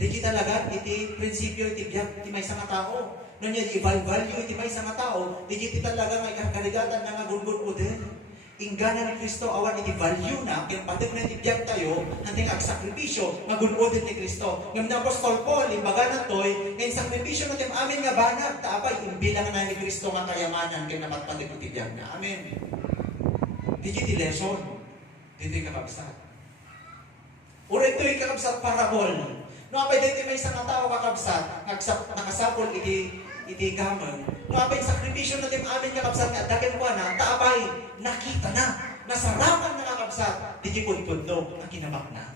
Di talaga, iti prinsipyo, iti biyag, iti may isang tao. Noon yan, i-value, iti may isang tao. Di talaga may kakarigatan na magungun-uden. Ingana ni Kristo, awan iti value na, kaya patag na iti biyag tayo, hanting agsakripisyo, magungun-uden ni Kristo. Ngayon na Apostol Paul, imbaga na to'y, ngayon sakripisyo natin amin nga banag, taapay, imbilang na ni Kristo nga kayamanan, kaya napatpatag iti biyag na. Amen. Di lesson. Dito yung kakabsat. Uri ito'y kakabsat parabol. No, apay dito may isang tao kakabsat, nakasapol iti gamon. No, apay sakripisyo natin amin kakabsat nga, dagan ko na, taapay, nakita na, nasarapan na kakabsat, di punpudlo, na kinabak na.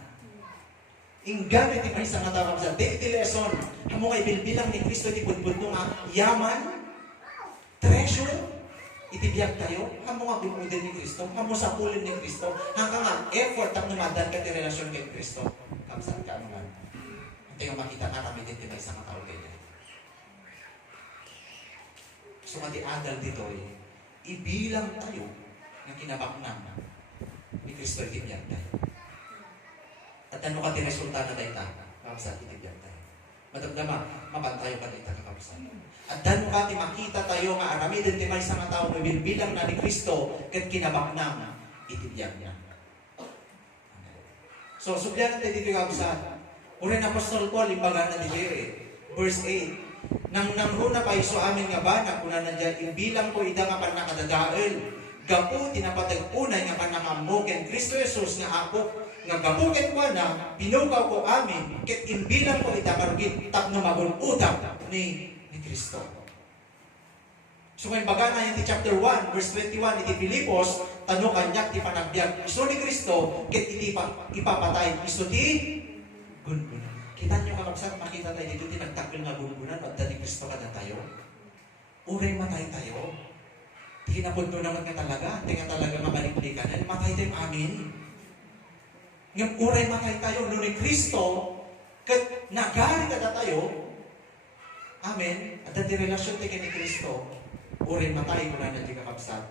Inggan iti may isang tao kakabsat, di iti lesson, hamo kay bilbilang ni Kristo iti punpudlo nga, yaman, treasure, itibiyag tayo, hamo nga bumudin ni Kristo, hamo sapulin ni Kristo, hanggang nga effort ang numadan ka ti relasyon kay Kristo. Kamsan ka naman. At yung makita ka kami din may isang tao kayo. So mati adal dito ibilang tayo na kinabaknan ni Kristo itibiyag tayo. At ano ka ti resulta na tayo ta? Kamsan itibiyag tayo. Madagdama, mapantayo ka tayo kakamsan. At dano ka ti makita tayo nga arami din ti may isang tao na bilbilang na ni Kristo ket kinabaknang itibiyag niya. So, subyan natin dito yung absat. Urin Apostol Paul, imbaga na dito verse 8. Nang runa pa iso amin nga ba, na kuna nandiyan, imbilang ko ida nga panakadadael. Gapu, tinapatag unay nga panakamogen Kristo Jesus nga ako, nga gapuken ko na, pinugaw ko amin, ket imbilang ko ida karugit, tapno magunutang ni Kristo. So ngayon baga na yung chapter 1, verse 21, iti Filipos, tanong kanyak ti panagbiag. Iso ni Kristo, ket iti ipapatay. Iso ti gungunan. Kita nyo kakabsat, makita tayo dito, ti nagtakil nga gungunan, at ni Kristo ka na tayo. Uray matay tayo. Tinapod naman nga talaga, di nga talaga mabalikan. Matay tayo amin. Ngayon, uray matay tayo, no ni Kristo, ket nagari ka na tayo, amen. At ang relasyon tayo ni Kristo, urin matay ko na di kakabsat.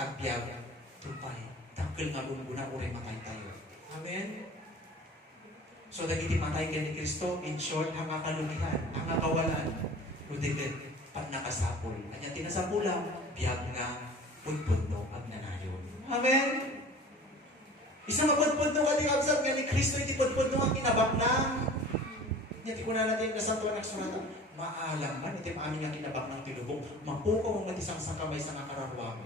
Agbyag, tupay. Takil nga guna, urin matay tayo. Amen. So, dagiti matay ka ni Kristo, in short, ang akalugihan, ang akawalan, nudigit, pag nakasapol. Anya tinasapulang, biyag nga, punpunto, pag nanayon. Amen. Isang punpunto ka di kakabsat nga ni Kristo, iti punpunto nga kinabak na. Hindi ko na natin nasantuan ng sunatan. Maalam man, iti maamin nga kinabak ng tinubong, mapukaw ang matisang sa kamay sa kakararwang,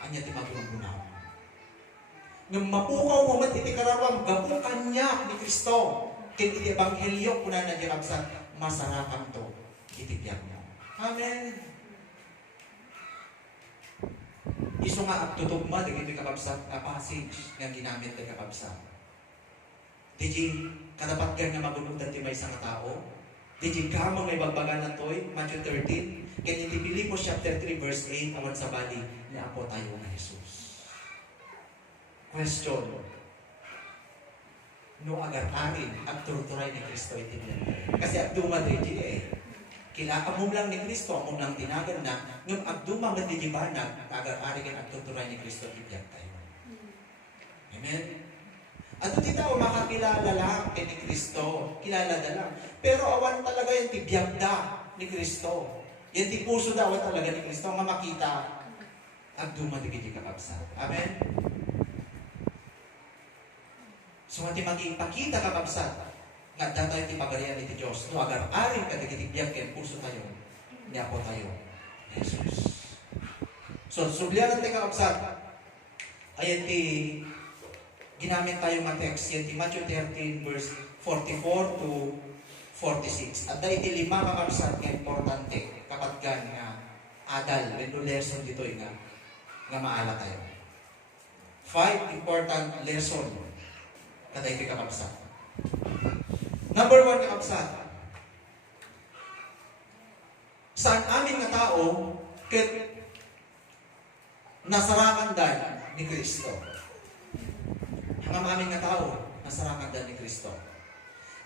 anya ti magulungunaw. Nang mapukaw mo mat iti karawang, gapu kanya ni Kristo, ken iti ebanghelyo kuna na dirabsan, masarapan to, iti biyag mo. Amen. Iso nga agtutugma, dagiti kakabsat nga passage nga ginamit ng kakabsat. Diji, kadapat nga magunudan ti may isang tao. Diji, kamang may bagbagan na to'y, Matthew 13, kaya ti Pilipos chapter 3 verse 8, awan sa bali, ni Apo tayo na Jesus. Question. No agar-arin, agturuturay ni Kristo iti kasi agduma diji Kila amom lang ni Kristo, amom lang tinagan na, ngam agduma nga diji banag, agar-arin ang agturuturay ni Kristo iti tayo. Amen? At iti tao makakilala lang kay ni Kristo, kilala na lang. Pero awan talaga yung tibiyagda ni Kristo. Yan ti puso daw talaga ni Kristo nga makita agduma diji kakabsat. Amen? So nga ti magipakita kakabsat nga datayo ti pagarian ni Diyos. No agar-arin ka nagitibiyag kay puso tayo. Niya po tayo. Jesus. So sublianan tayo kakabsat. Ayan ti ginamit tayo nga text. Yan ti Matthew 13 verse 44 to 46. At dahil ti lima kakabsat nga importante kapag nga adal. When no lesson dito nga maala tayo. 5 important lesson kada iti kakabsat. Number 1 kakabsat. Saan amin nga tao ket nasarakan dan ni Kristo. Ang amin nga tao nasarakan dan ni Kristo.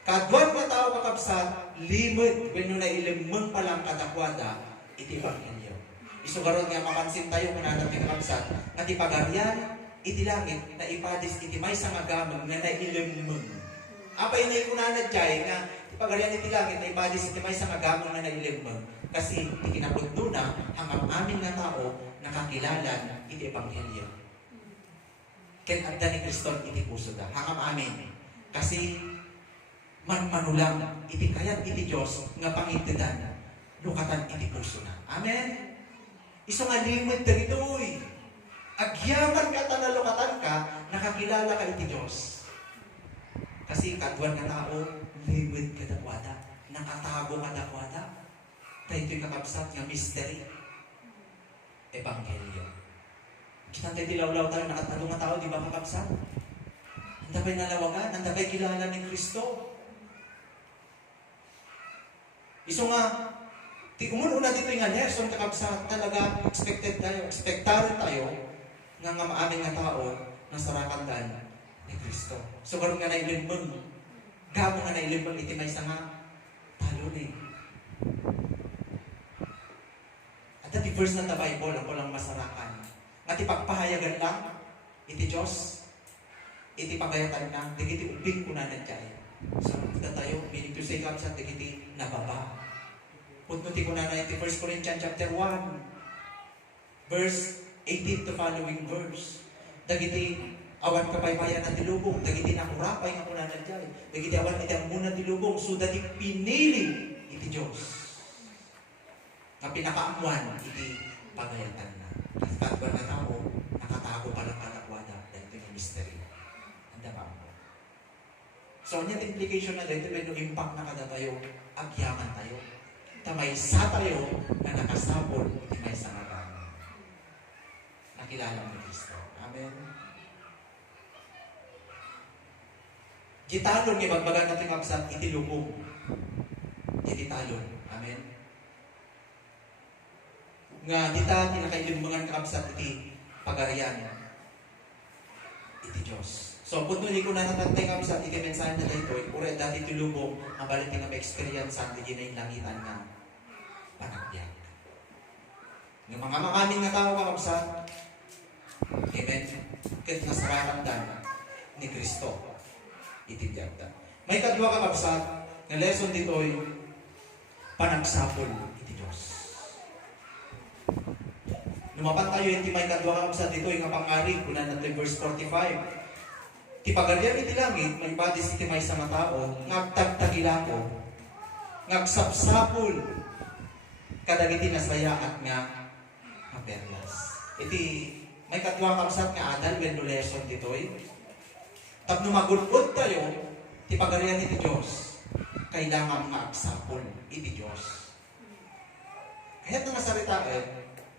Kadwan nga tao kakabsat limit wenno na ilimang palang kadakwada iti Ebanghelyo. Isugaron nga mapansin tayo mananap ti kakabsat nga ti pagarian iti langit na ipadis iti may sangagamang nga nailimang. Apay na ikunanad jay nga pagarian iti langit na ipadis iti may sangagamang nga nailimang. Kasi ikinapudno na hanggang amin nga tao nakakilalan iti Ebanghelyo. Ken adda ni Kristo iti puso da. Hanggang amin. Kasi manulang iti kayat iti Diyos nga pangitidan lukatan iti puso na. Amen? Iso nga limit dagitoy. Agyaman ka tanalukatan ka, nakakilala ka iti Diyos. Kasi kadwan nga tao, limit ka dakwada. Nakatago ka dakwada. Dahil ito'y kakabsat nga mystery. Ebanghelyo. Kita tayo dilawlaw tayo, nakatago nga tao, di ba kakabsat? Ang dabay nalawagan, ang dabay kilala ni Kristo. Iso nga, umununa dito yung lesson kakabsat, talaga expectado tayo, nga maamin nga tao na sarakan dan ni Kristo. So karon nga nailimbang, gamo nga nailimbang iti may nga talo ni. At the verse na ta Bible, ako lang masarakan. Nga ti pagpahayagan lang, iti Diyos, iti pagayatan lang, digiti ubing ko na nandiyan. So kita tayo, meaning to say kapsat, digiti nababa. Putnuti ko na iti 1 Corinthians chapter 1, verse 18 to following verse. Dagiti awan kapaypayan na tilubong, dagiti nakurapay nga kuna nandiyan. Dagiti awan iti amuna tilubong, so dati pinili iti Diyos. Nga pinakaamuan iti pagayatan na. At kadwa na tao, nakatago palang kadakwada dahil ito yung mystery. Handa pa mo. So, niyan implication na dahil ito yung impact na kada tayo, agyaman tayo. Tamay sa tayo na nakasabol iti may sangagan. Nakilala mo Kristo. Amen. Gitalon nga bagbagan natin kapsat iti lubong. Iti talon. Amen. Nga dita tinakailimbangan kapsat iti pagarian. Iti Diyos. So, kung nuli ko na natantay kapsat iti mensahe na dito, ure dati iti lubong, ang balik nga ma-experience ang iti na yung langitan nga panagbiag. Ng mga makamin nga tao kapsat, amen. Ket nasarakan dan ni Kristo iti biyagda. May kadwa ka kapsat nga lesson dito'y panagsapol iti Diyos. Lumapan tayo iti may kadwa ka kapsat dito'y nga pangari kunan natin verse 45. Ti pagarian iti langit may badis iti may sa matao ngagtagtagilako ngagsapsapol kadagiti nasaya at nga perlas. Iti may katwa kapsat nga adal when no lesson ditoy. Tapno magulod tayo ti pagarian iti Diyos. Kailangan nga agsapol iti Diyos. Kahit nga sarita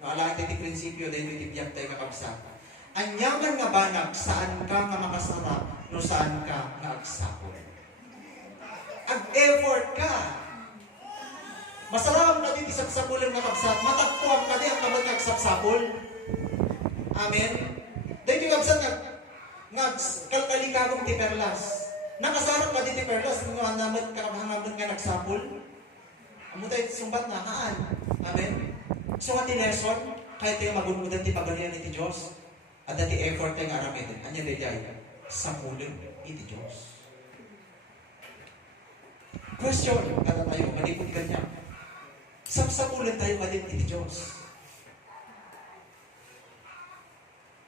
Naalala iti prinsipyo dahil iti biyak tayo kakabsat. Anyaman nga banag, saan ka nga makasarap, no saan ka nga agsapol. Ag-effort ka. Masarap na din isapsapulan nga kabsat. Mataktuan ka din ang kabag nagsapsapol. Amen? Dahil yung kabsat nga kalkalikagong ti perlas. Nakasarap ka din ti perlas, nga naman karabahangamon nga nagsapol. Amo tayo sumbat na haan. Amen? So nga ti lesson, kahit tayo magungudan ti pagalian iti Diyos, at dati effort tayo nga aramedin, anya bejay, sapulin iti Diyos. Question, kada tayo, malipod ganyan. Sapsapulan tayo ka din iti Diyos.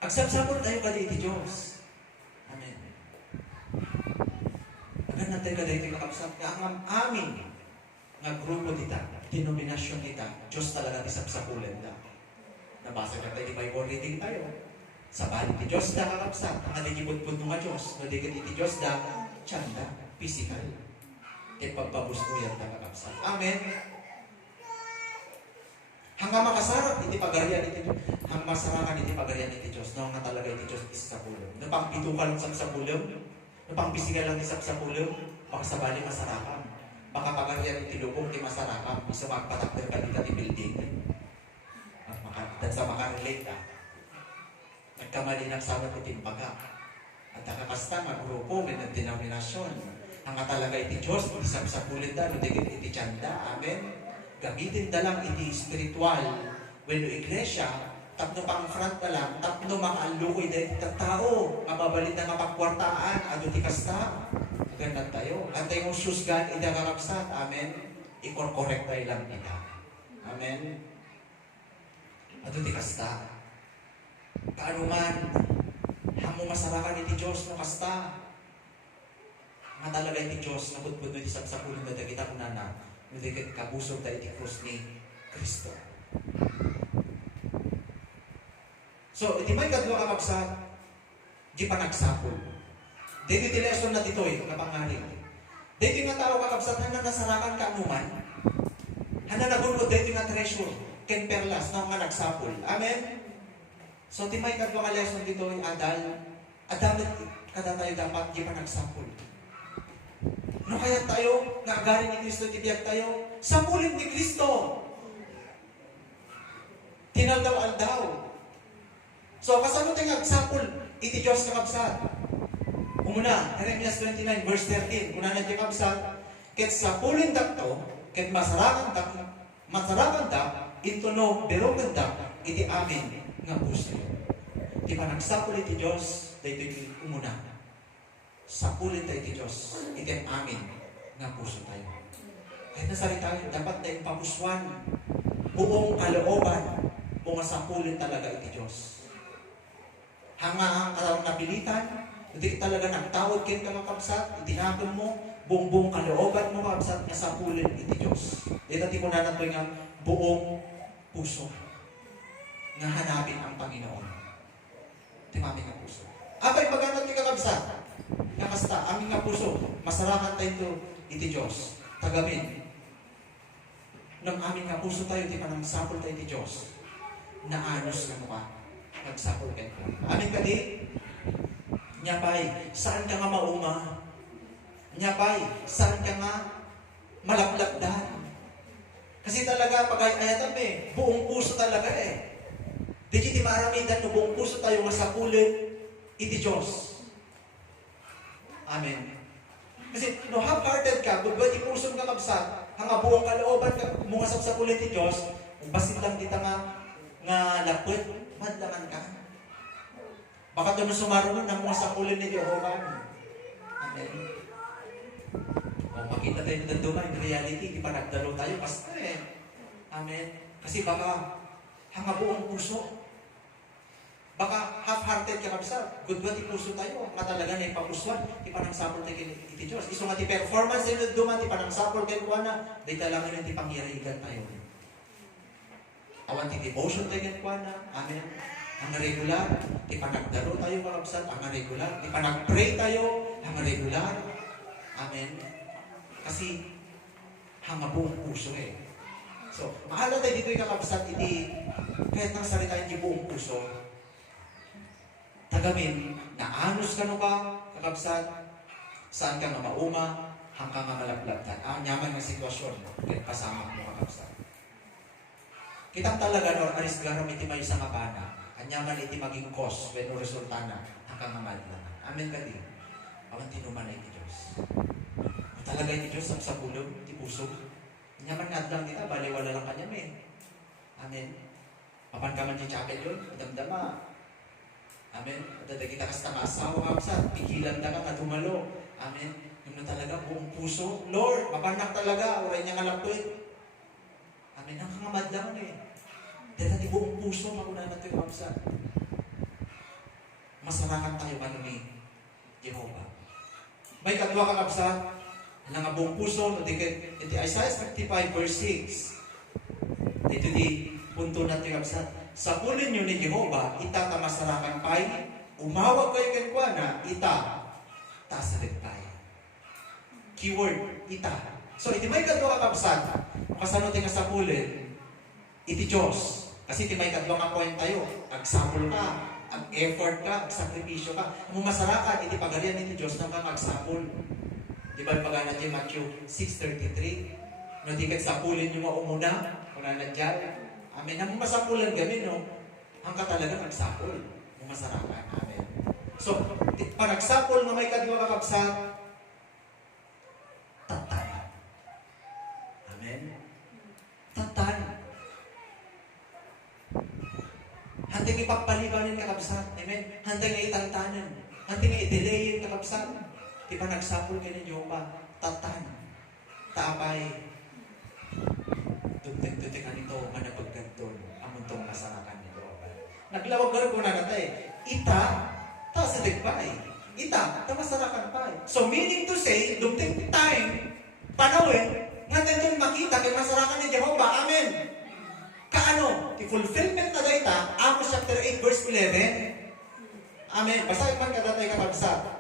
Agsapsapul tayo ka din iti Diyos. Amen. Agad tayo ka din iti kakapsap. Ang amin nga grupo dita, denominasyon dita, Diyos talaga ti sapsapulan da. Nabasa ka tayo, di Bible reading tayo. Sa bali ti Diyos da kakapsap. Ang nadigibod-bod nga Diyos. Nadigit iti Diyos da, tiyanda, physical. E pagpabustuyan da kakapsap. Amen. Hanggang makasarap, iti pagarian iti Diyos. Hanggang masarakan, iti pagarian iti Diyos. No, nga talaga iti Diyos isapulong. Napangpitukan lang sa sapulong. Napangpisigal lang isap sapulong. Baka sabali masarakan. Baka pagarian iti lubong, iti masarakan. Isa magpatakder ka dito iti building. At sa makarelate ka. Nagkamali ng sabat iti baga. At nakakasta, magrupo, may denominasyon. Hanggang talaga iti Diyos, isap sapulong da, nudigit iti tiyanda. Amen. Gamitin da lang iti spiritual when no iglesia, tapno pang front na lang, tapno mga alukoy dahil tao, mababalit na mapagkwartaan, ado ti kasta, ganyan tayo. At tayo susgan, ida karapsat, amen, i-correct tayo lang ita. Amen. Ado ti kasta. Paano man, hamo masarakan iti Diyos no kasta. Nga talaga iti Diyos, napudpud no iti sapsapulong na kita kunana. Hindi kabusog tayo iti krus ni Kristo. So, iti may kadwa kakabsat, di pa nagsapol. Dito iti lesson na dito'y kapangaring. Dito nga tao kakabsat, hana nasarakan ka anuman. Hana nagulod dito nga treasure, ken perlas, na nga nagsapol. Amen? So, iti may kadwa ka lesson dito'y adal. Adamit kada tayo dapat, di pa nagsapol. No kaya tayo, naagarin ni Kristo, tibiyag tayo, sapulin ni Kristo. Tinaldaw-aldaw. So, kasano tayo nagsapul, iti Diyos kakabsat. Umuna, Jeremias 29, verse 13, una na tayo kakabsat, ket sapulin dakto, ket masarakan dak, ito no, berogan dak, iti amin, nga puso. Di pa nagsapul iti Diyos, dahil iti umuna. Sapulin tayo iti Diyos, iti amin nga puso tayo. Kahit nasari tayo, dapat tayong pamuswan, buong kalooban, mga sapulin talaga iti Diyos. Hanga ang napilitan, hindi talaga nagtawad kayo kakabsat, itinapon mo, buong kalooban mo kakabsat, nga sapulin iti Diyos. Dito ti ko na nato nga buong puso, nga hanapin ang Panginoon. Timami nga puso. Apay pagkanat ti kakabsat, nga kasta, aming nga puso, masarakan tayo ito, iti Diyos, tagamin. Nang aming nga puso tayo, di pa nang sapol tayo iti Diyos, naanos nga mukha, nagsapol kayo. Amin ka di? Nyapay, saan ka nga mauma? Nyapay, saan ka nga malaplakdan? Kasi talaga, pag ayatan buong puso talaga eh. Di kiti maramidan no buong puso tayo nga sapulin, iti Diyos. Amen. Kasi no half-hearted ka, kung di puso nga kabsat, hanga buong kalooban ka, mga sapsapulit ni Diyos, basit lang dita nga lapit, madlaman ka. Baka doon sumaro nun ng mga sapulin ni Jehovah. Amen. Kung makita tayo ng danduma, in reality, di pa nagdalo tayo, basta eh. Amen. Kasi baka hanga buong puso, baka half-hearted ka kabisa, good ba ti puso tayo, nga talaga na ipapuswan, ti panangsapol tayo iti Diyos. Iso nga ti performance tayo duman, ti panangsapol kayo kuha na, dahi talaga yun ti pangyarigan tayo. Awan ti devotion tayo kuha na, amen. Ang regular, ti panagdaro tayo kakabsat, ang regular, ti panagpray tayo, ang regular, amen. Kasi, hanga buong puso eh. So, mahala tayo dito kakabsat, iti kahit nang salita yung buong puso. Tagamin, naanos ka no ka, kakabsat, saan ka nga mauma, hanggang nga malaplabtan. Ang nyaman ng sitwasyon, kahit kasama mo kakabsat. Kitang talaga no, aris garam iti may isang apana, ang nyaman iti maging cause, when resulta na, hanggang nga maladlaman. Amen ka din. Awan tinuman ay iti Diyos. Talaga iti Diyos, sa bulog, iti puso. Nyaman nga lang kita, baliwala lang kanya may. Amen. Mapan ka man yung chapel yun, damdama. Amen. Dada kita kas na maasawa kapsat, pigilan na ka, katumalo. Amen. Yung na talaga, buong puso. Lord, mapanak talaga, uray niya nga lapit. Amen. Ang kangamad lang eh. Dada ti buong puso, makunan natin yung kapsat. Masarakan tayo ano ni Jehovah. May katwa ka kapsat, na nga buong puso, iti Isaiah 55 verse 6. Ito di punto natin kapsat. Sa pulin nyo ni Jehovah, ita tamasarakan pay, umawag kayo kankwa na, ita tasalit pay. Keyword, ita. So, iti may kadwa ka kapsat, kasano tinga sa pulin, iti Diyos. Kasi iti may kadwa ka point tayo, agsapul ka, ag-effort ka, ag-sakripisyo ka. Mumasarakan, iti pagalian iti Diyos nang ka agsapul. Di ba pagana dyan Matthew 6:33? No, di kat sapulin nyo maumuna, kuna na dyan. Amen. Ang masapulan gamin, no? Ang katalaga nagsapul. Mumasarakan. Amen. So, pag nagsapul na may kadwa kakabsat, tatan. Amen. Tatan. Handang ipagpalibanin kakabsat. Amen. Handang itantanan. Handang i-delayin kakabsat. Di ba nagsapul kayo ninyo pa? Tatan. Taapay. Tuntik-tuntik ka nito, manapagganton. Amon tong masarakan nito. Naglawag ka rin ko na natay. Ita, tasadig pa eh. Ita, tamasarakan pa eh. So meaning to say, dumting time, panawin, nga tayo makita kay masarakan ni Jehovah. Amen. Kaano? Di fulfillment na data, Amos chapter 8 verse 11. Amen. Basahin man kada tayo kakabsat.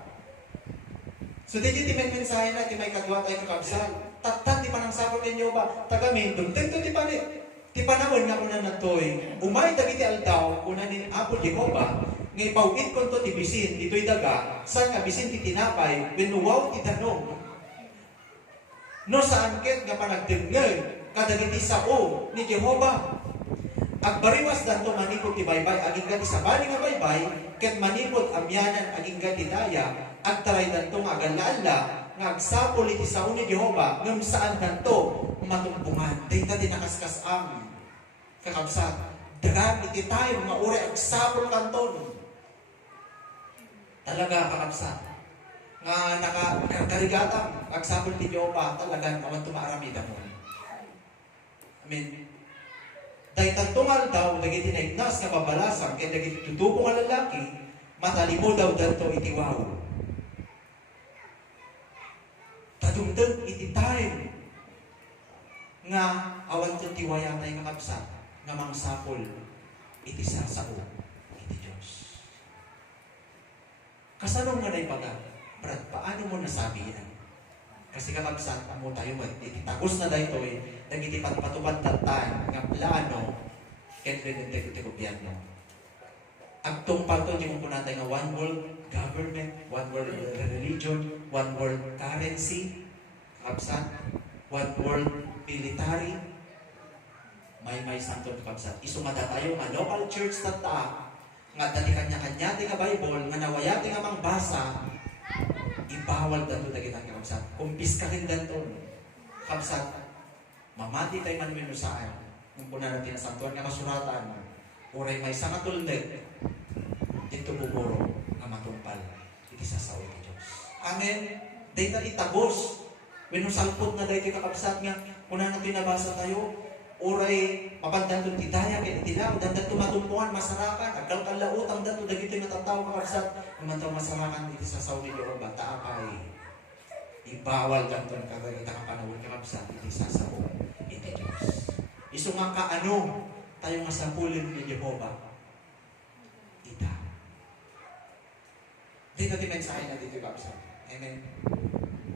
So, di mensahe na, di may kadwa tayo kakabsat. Tatan, di pa nang sapol ninyo ba? Tagamin, dumteng to, di pa rin. Di panawin nga una na to'y, umay dagiti aldaw, una ni Apo Jehovah, ngay pawit ko to, di bisin, dito'y daga, saan nga bisin ti tinapay, when wow ti tanong. No, saan ket nga panagdengay, kadagiti sao ni Jehovah. Agbariwas danto manipod ti baybay, aging gati sa bali nga baybay, ket manipod amyanan, aging gati daya, at taray danto nga agalaala, nga agsapol iti sao ni Jehovah, ngam saan danto matumpungan. Dahil din nakaskas amin. Kakabsat, dagan iti tayo, mga uri agsapol kanton. Talaga kakabsat. Nga nakakarigatang agsapol ni Jehovah, talagang kawan tumaramida mo. Amen. Dahil tantungal daw, dagiti naignas nga babalasang, kaya dagiti tutubo nga lalaki, matalimo daw danto iti wow. Tadumdeg iti time nga awan to tiwaya tayo kakabsat nga mangsapol iti sasao iti Diyos. Kasanong nga na ipaga? Brad, paano mo nasabi yan? Kasi kakabsat, amo tayo iti tagos na dahito nagiti patupad tatan nga plano ken iti gobyerno. Agtungpal to, di mo po natin nga one world government, one world religion, one world currency, kapsat, one world military, may santo kapsat. Isumada tayo nga local church tata, nga dati kanya-kanya ti nga Bible, nga nawaya ti nga mangbasa, ibawal dato dagiti nga kapsat. Kumpiskahin dato, kapsat, mamati tayo man minusaan, kung po na natin na santuan nga kasuratan, uray may sa katulneg, dito buburo nga matumpal iti sasaw iti Diyos. Amen. Dahil itagos. When salpot na dahil kakabsat nga, kuna natin nabasa tayo, uray mapandanton ti daya, kaya itilaw, dandan tumatumpuan, masarakan, agkal-kalautang dato, dagito yung natataw kakabsat, namantaw masarakan iti sasaw ni Diyos, bata apay. Ibawal danton kagagita ka panawal kakabsat, iti sasaw iti Diyos. Iso nga kaano, tayo nga sapulin ni Jehovah. Dito natin mensahe na dito kapsa. Amen.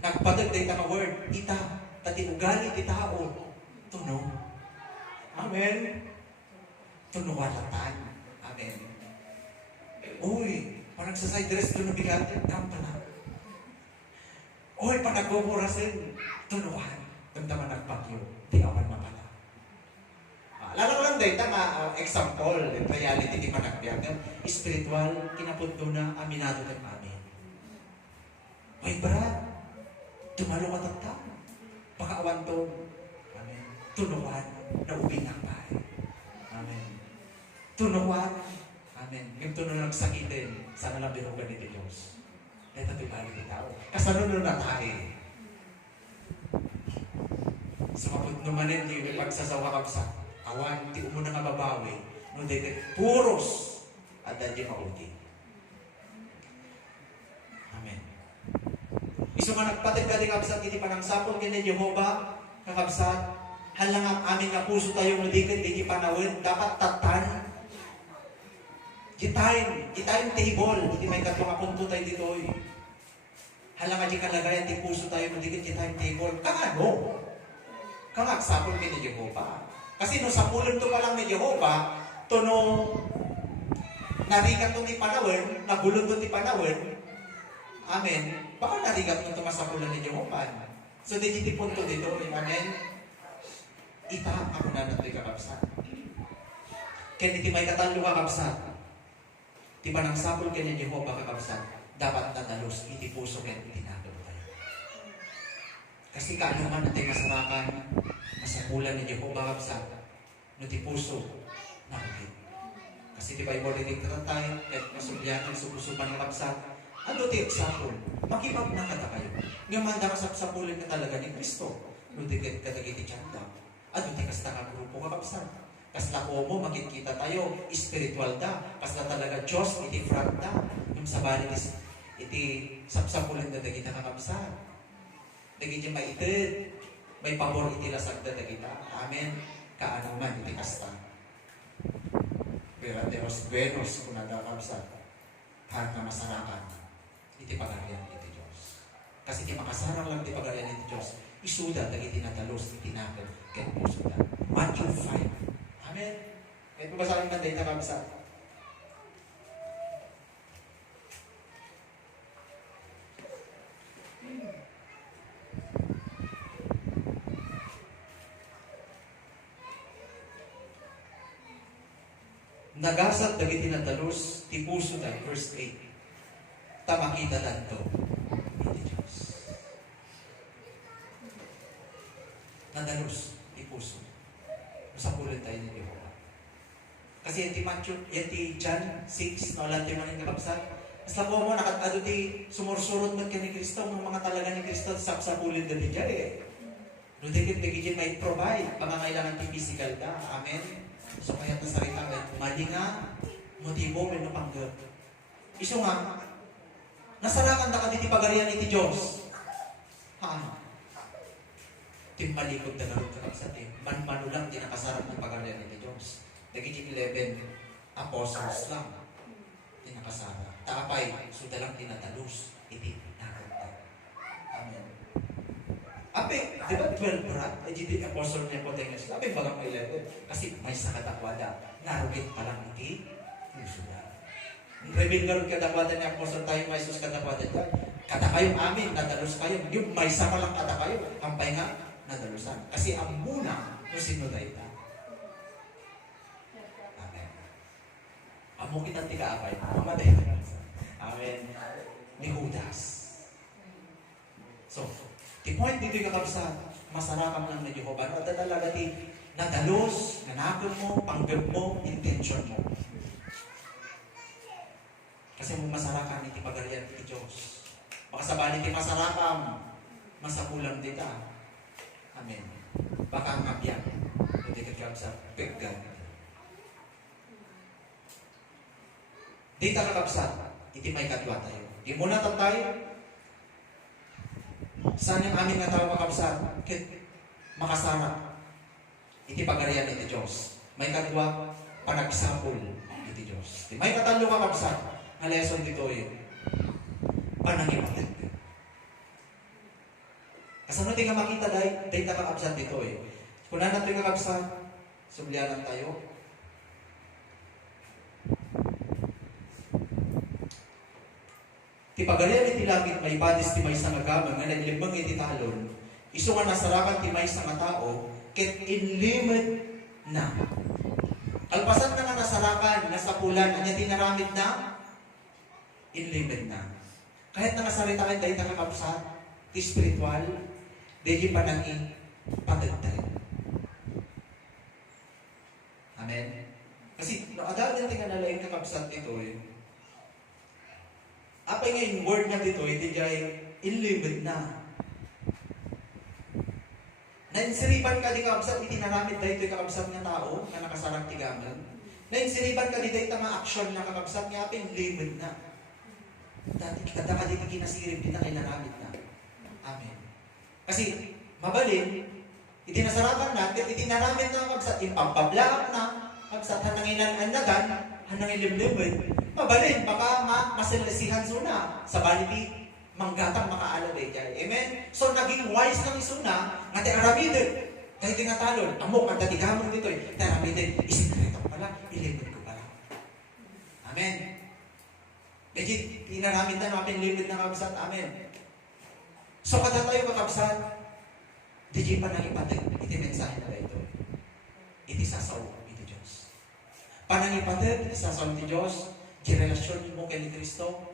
Nagpatag dito nga word, ita, tati ugali ti tao. Tuno. Amen. Tunuwalatan. Amen. Uy, parang sa side dress doon bigat, tama na. Uy, pag nagbuburasin, tunuhan. Damdaman nagpagyo, di awan mapala. Lalo ko lang dahil example, in reality, di pa nagbiyak. Spiritual, kinapunto na, aminado kang amin. Uy, brad, tumalo ka tata. Pakaawan to. Amen. Tunuhan na ubing ang bahay. Amen. Tunuhan. Amen. Yung tunuhan sakitin, sana lang birugan ni Diyos. Ito tibali ni tao. Kasanunod na tayo. Sumapot naman yung pagsasawa ka sa awan, ti umuna nga babawi, no dito, puros at dahil mauti. Amen. Iso nga nagpatid ka di kabsat, hindi pa nang sapon ka ni Jehovah, kakabsat, halang ang amin nga puso tayo madikit, di panawin, dapat tatan. Gitain table, hindi may katong apunto tayo dito. Halang nga di kalagayan, di puso tayo madikit, gitain table. Kangano? Kangagsapon ka ni Jehovah. Kasi no sapulon to pa lang ni Jehovah, to no narigat to ni panawin, nagulong to ni panawin, amen, baka narigat to masapulan ni Jehovah. So, digitipon to dito, amen, ita ako na nato'y kakabsat. Kaya iti may katalo kakabsat, ti pa nang sapul ka ni Jehovah kakabsat, dapat nadalos, iti puso kaya itinagod tayo. Kasi kaanuman natin masarakan, masapulan ni Jehovah kakabsat, no ti puso, nakakit. Kasi di ba yung ulit tayo, at masubyan, subusuban ng kakabsat, ano ti example? Makipag na kata kayo. Ngayon manda ka sapulin ka talaga ni Kristo. No ti katagiti tiyanda. Ano ti kasta ka grupo kakabsat. Kasla ko mo, makikita tayo, spiritual da. Kasla talaga Diyos, iti front da. Yung sa bali, iti sapulin na dagita kakabsat. Dagiti may itid. May pabor iti lasag da dagita. Amen. Kaano man iti kasta. Pero de los buenos kung nagkakabsat. Hanggang masarakan. Iti pagarian iti Diyos. Kasi iti makasarang lang iti pagarian iti Diyos. Isuda, dagiti natalos, iti nakil, kaya pusuda. Matthew 5. Amen. Kaya pabasahin man dahil nakabsat. Nagasat dagiti natalos, ti puso da, verse 8. Tamakita danto, iti Diyos. Nadalos, ti puso. Masapulan tayo ni Jehovah. Kasi iti Matthew, iti John 6, naulan tayo man yung kakabsat. Mas labo mo, nakatado ti sumursurot man ka ni Kristo, mga talaga ni Kristo, sapsapulin da di dyan eh. No, dikit-dikit may provide, pangangailangan ti physical da. Amen. So kaya ito sarita ka, mali nga, motibo, may napanggap. Iso nga, nasarakan na ka diti pagarian iti Diyos. Ha? Timmalikod na naroon ka sa atin. Man-mano lang, di nakasarap ng pagarian iti Diyos. Nagiging 11 apostles lang. Di nakasarap. Takapay, suda lang tinatalos. Iti nakagda. Amen. Ape, di ba 12 brad? Ay, di apostle niya po tayo sila. Ape, bagang 11. Kasi may sakatakwada. Narugit pa lang iti. Suda. Reveal nga rin kadakwada ni apostle tayo, may sus kadakwada tayo. Kata kayo amin, nadalos kayo. Yung may sama lang kata kayo, kampay nga, nadalusan. Kasi ang muna, kung sino tayo ta. Amen. Amo kita tika-apay. Mamatay na. Amen. Ni Judas. So, the point dito yung kakabsat, masarakan lang na Jehovah. At talaga ti nadalos, nanakon mo, panggap mo, intention mo. Kasi mong masarakan iti pagarian iti Diyos. Baka sabali iti masarakan, masapulang di ka. Amen. Baka ngabyan. Hindi ka kakabsat, peggan. Di ta kakabsat, iti may kadwa tayo. Di muna tayo. Saan yung aming nga tao kakabsat? Makasarap. Iti pagarian iti Diyos. May kadwa, panagsapul iti Diyos. Di may katalo kakabsat. Ang lesson dito yun. Panangimatid. Kasano di nga makita dahil ta kakabsat dito eh. Kung na natin kakabsat, Sumlianan tayo. Ti pagalian iti langit may badis ti may sa nagaman nga naglibang iti talon. Isu nga nasarakan ti may sa nga tao ket inlimit na. Alpasan na nga nasarakan, nasapulan, anya tinaramid na, inlimit na. Kahit na nasarita kayo dahil nakakapsat, ti spiritual, dahil pa nang ipatagtay. Amen? Kasi, nakadaan natin nga nalaing kakapsat dito eh. Apay nga yung word nga dito, iti jay, inlimit na. Nainsiriban ka di kakabsat, itinaramid dahil ito'y kakabsat nga tao na nakasarang tigaman. Nainsiriban ka di dahil mga aksyon na kakabsat nga apin, limit na. Dati kada ka di kinasirip, di na kinaramid na. Amen. Kasi, mabalin, itinasarapan na, itinaramid na kakabsat, ipampablaak na, kakabsat, hanangin annagan, hanangin limlimit. Mabalin, baka masilasihan suna sa balipi. Manggatang makaalabay dyan. Amen? So, naging wise ng isuna, nga ti aramidin. Kahit nga talon, amok, ang tatigamon dito eh. Ti aramidin, isinreto pala, ilimit ko pala. Amen? Legit, inaramid na namin limit ng kabsat. Amen? So, kada tayo kakabsat, di pa nang ipatid, iti mensahe na ito. Iti sasaw, iti Diyos. Panang ipatid, iti sasaw, iti Diyos, di relasyon mo kay ni Kristo,